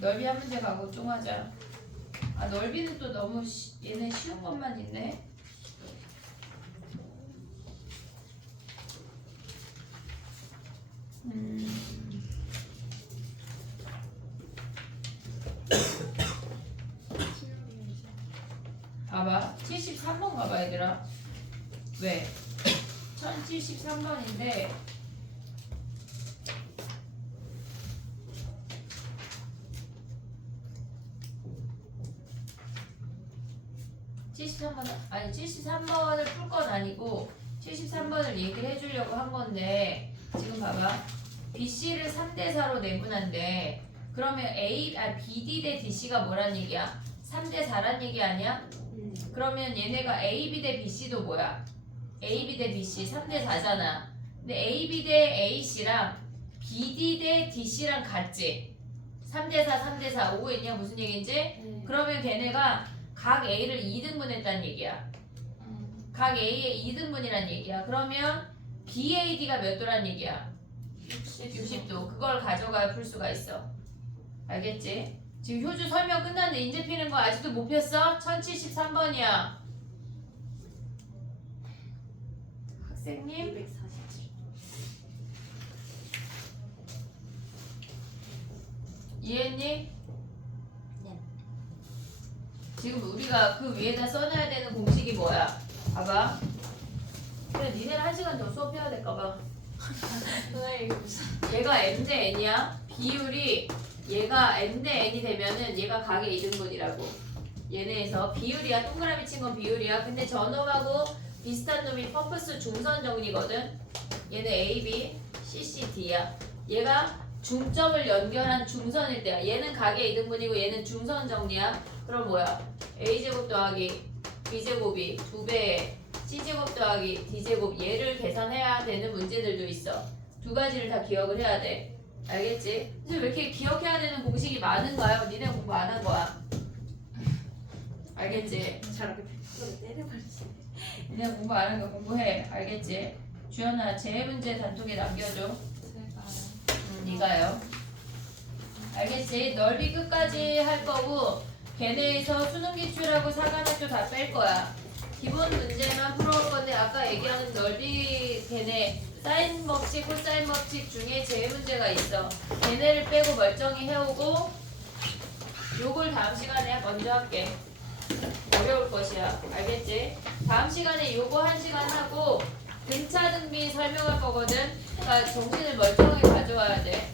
넓이 한 문제 가고 좀 하자. 넓이는 또 너무 얘네 쉬운 것만 있네. 봐봐 73번 가봐 얘들아. 왜? 1073번인데 아니 73번을 풀 건 아니고 73번을 얘기를 해주려고 한 건데 지금 봐봐 BC를 3대4로 내분한데 그러면 BD 대 DC가 뭐란 얘기야? 3대 4란 얘기 아니야? 그러면 얘네가 AB 대 BC도 뭐야? AB 대 BC 3대 4잖아. 근데 AB 대 AC랑 BD 대 DC랑 같지? 3대 4, 3대 4 오고 있냐? 무슨 얘기인지? 그러면 걔네가 각 A를 2등분 했다는 얘기야. 각 A의 2등분이란 얘기야. 그러면 BAD가 몇 도란 얘기야? 60도. 그걸 가져가야 풀 수가 있어. 알겠지? 지금 효주 설명 끝났는데 인제 피는 거 아직도 못 폈어? 1073번이야. 학생님? 247. 이해했니? 네. 지금 우리가 그 위에다 써놔야 되는 공식이 뭐야? 봐봐. 그래, 니네는 1시간 더 수업해야 될까봐. 네, 이거 무슨. 얘가 M 대 N이야. 비율이 얘가 M 대 N이 되면은 얘가 각의 이등분이라고. 얘네에서 비율이야. 동그라미 친 건 비율이야. 근데 저 놈하고 비슷한 놈이 펌프스 중선 정리거든. 얘는 A, B, C, C, D야. 얘가 중점을 연결한 중선일 때야. 얘는 각의 이등분이고 얘는 중선 정리야. 그럼 뭐야? A제곱 더하기 B제곱이 2배에 C제곱 더하기 D제곱 얘를 계산해야 되는 문제들도 있어. 두 가지를 다 기억을 해야 돼. 알겠지? 근데 왜 이렇게 기억해야 되는 공식이 많은가요? 니네 공부 안 한 거야. 알겠지? 저렇게 팩트로 때려버리시네. 니네 공부 안 한 거 공부해. 알겠지? 주연아, 제 문제 단톡에 남겨줘. 니가요. 알겠지? 넓이 끝까지 할 거고 걔네에서 수능 기출하고 사관학교 다 뺄 거야. 기본 문제만 풀어올 건데 아까 얘기하는 넓이 걔네 사인 법칙, 코사인 법칙 중에 제 문제가 있어. 걔네를 빼고 멀쩡히 해오고 요걸 다음 시간에 먼저 할게. 어려울 것이야. 알겠지? 다음 시간에 요거 1시간 하고 등차 등비 설명할 거거든. 그러니까 정신을 멀쩡하게 가져와야 돼.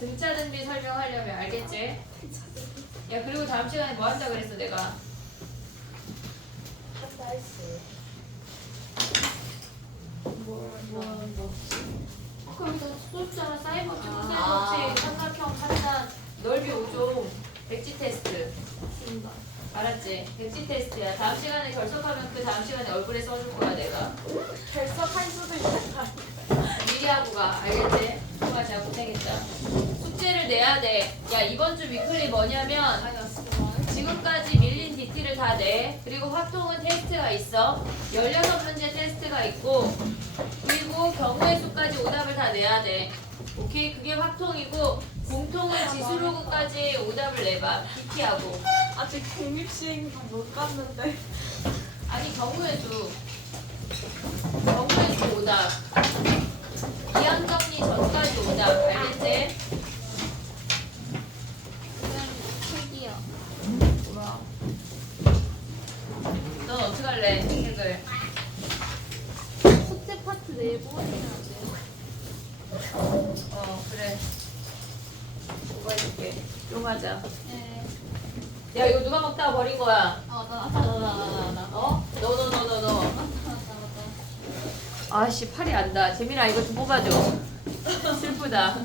등차 등비 설명하려면. 알겠지? 야, 그리고 다음 시간에 뭐 한다 그랬어 내가? 한다 했어요. 그럼 다 써주잖아. 사인 법칙, 코사인 아. 법칙, 삼각형 판단, 넓이 5종, 백지 테스트. 쓴다. 알았지? 백지 테스트야. 다음 시간에 결석하면 그 다음 시간에 얼굴에 써줄 거야 내가. 결석할 수도 있다. 미리 하고 가. 알겠지? 정말 잘 못하겠다. 숙제를 내야 돼. 야, 이번 주 위클리 뭐냐면 지금까지 밀린 DT를 다 내. 그리고 화통은 테스트가 있어. 16문제 테스트가 있고 그리고 경우의 수까지 오답을 다 내야 돼. 오케이? 그게 화통이고 공통은 지수로그까지 오답을 내봐. DT하고. 아직 독립시행도 못 갔는데. 아니 경우의 수 오답. 이항정리 전까지 오답. 알겠지? 책이요. 뭐야? 넌 어떻게 할래? 책을. 숙제 파트 4번 해야 돼. 그래. 뭐가 해줄게. 용하자. 네. 야, 이거 누가 먹다가 버린 거야? 나. 어? 너. 아씨, 팔이 안다. 재민아, 이거 좀 뽑아줘. 슬프다.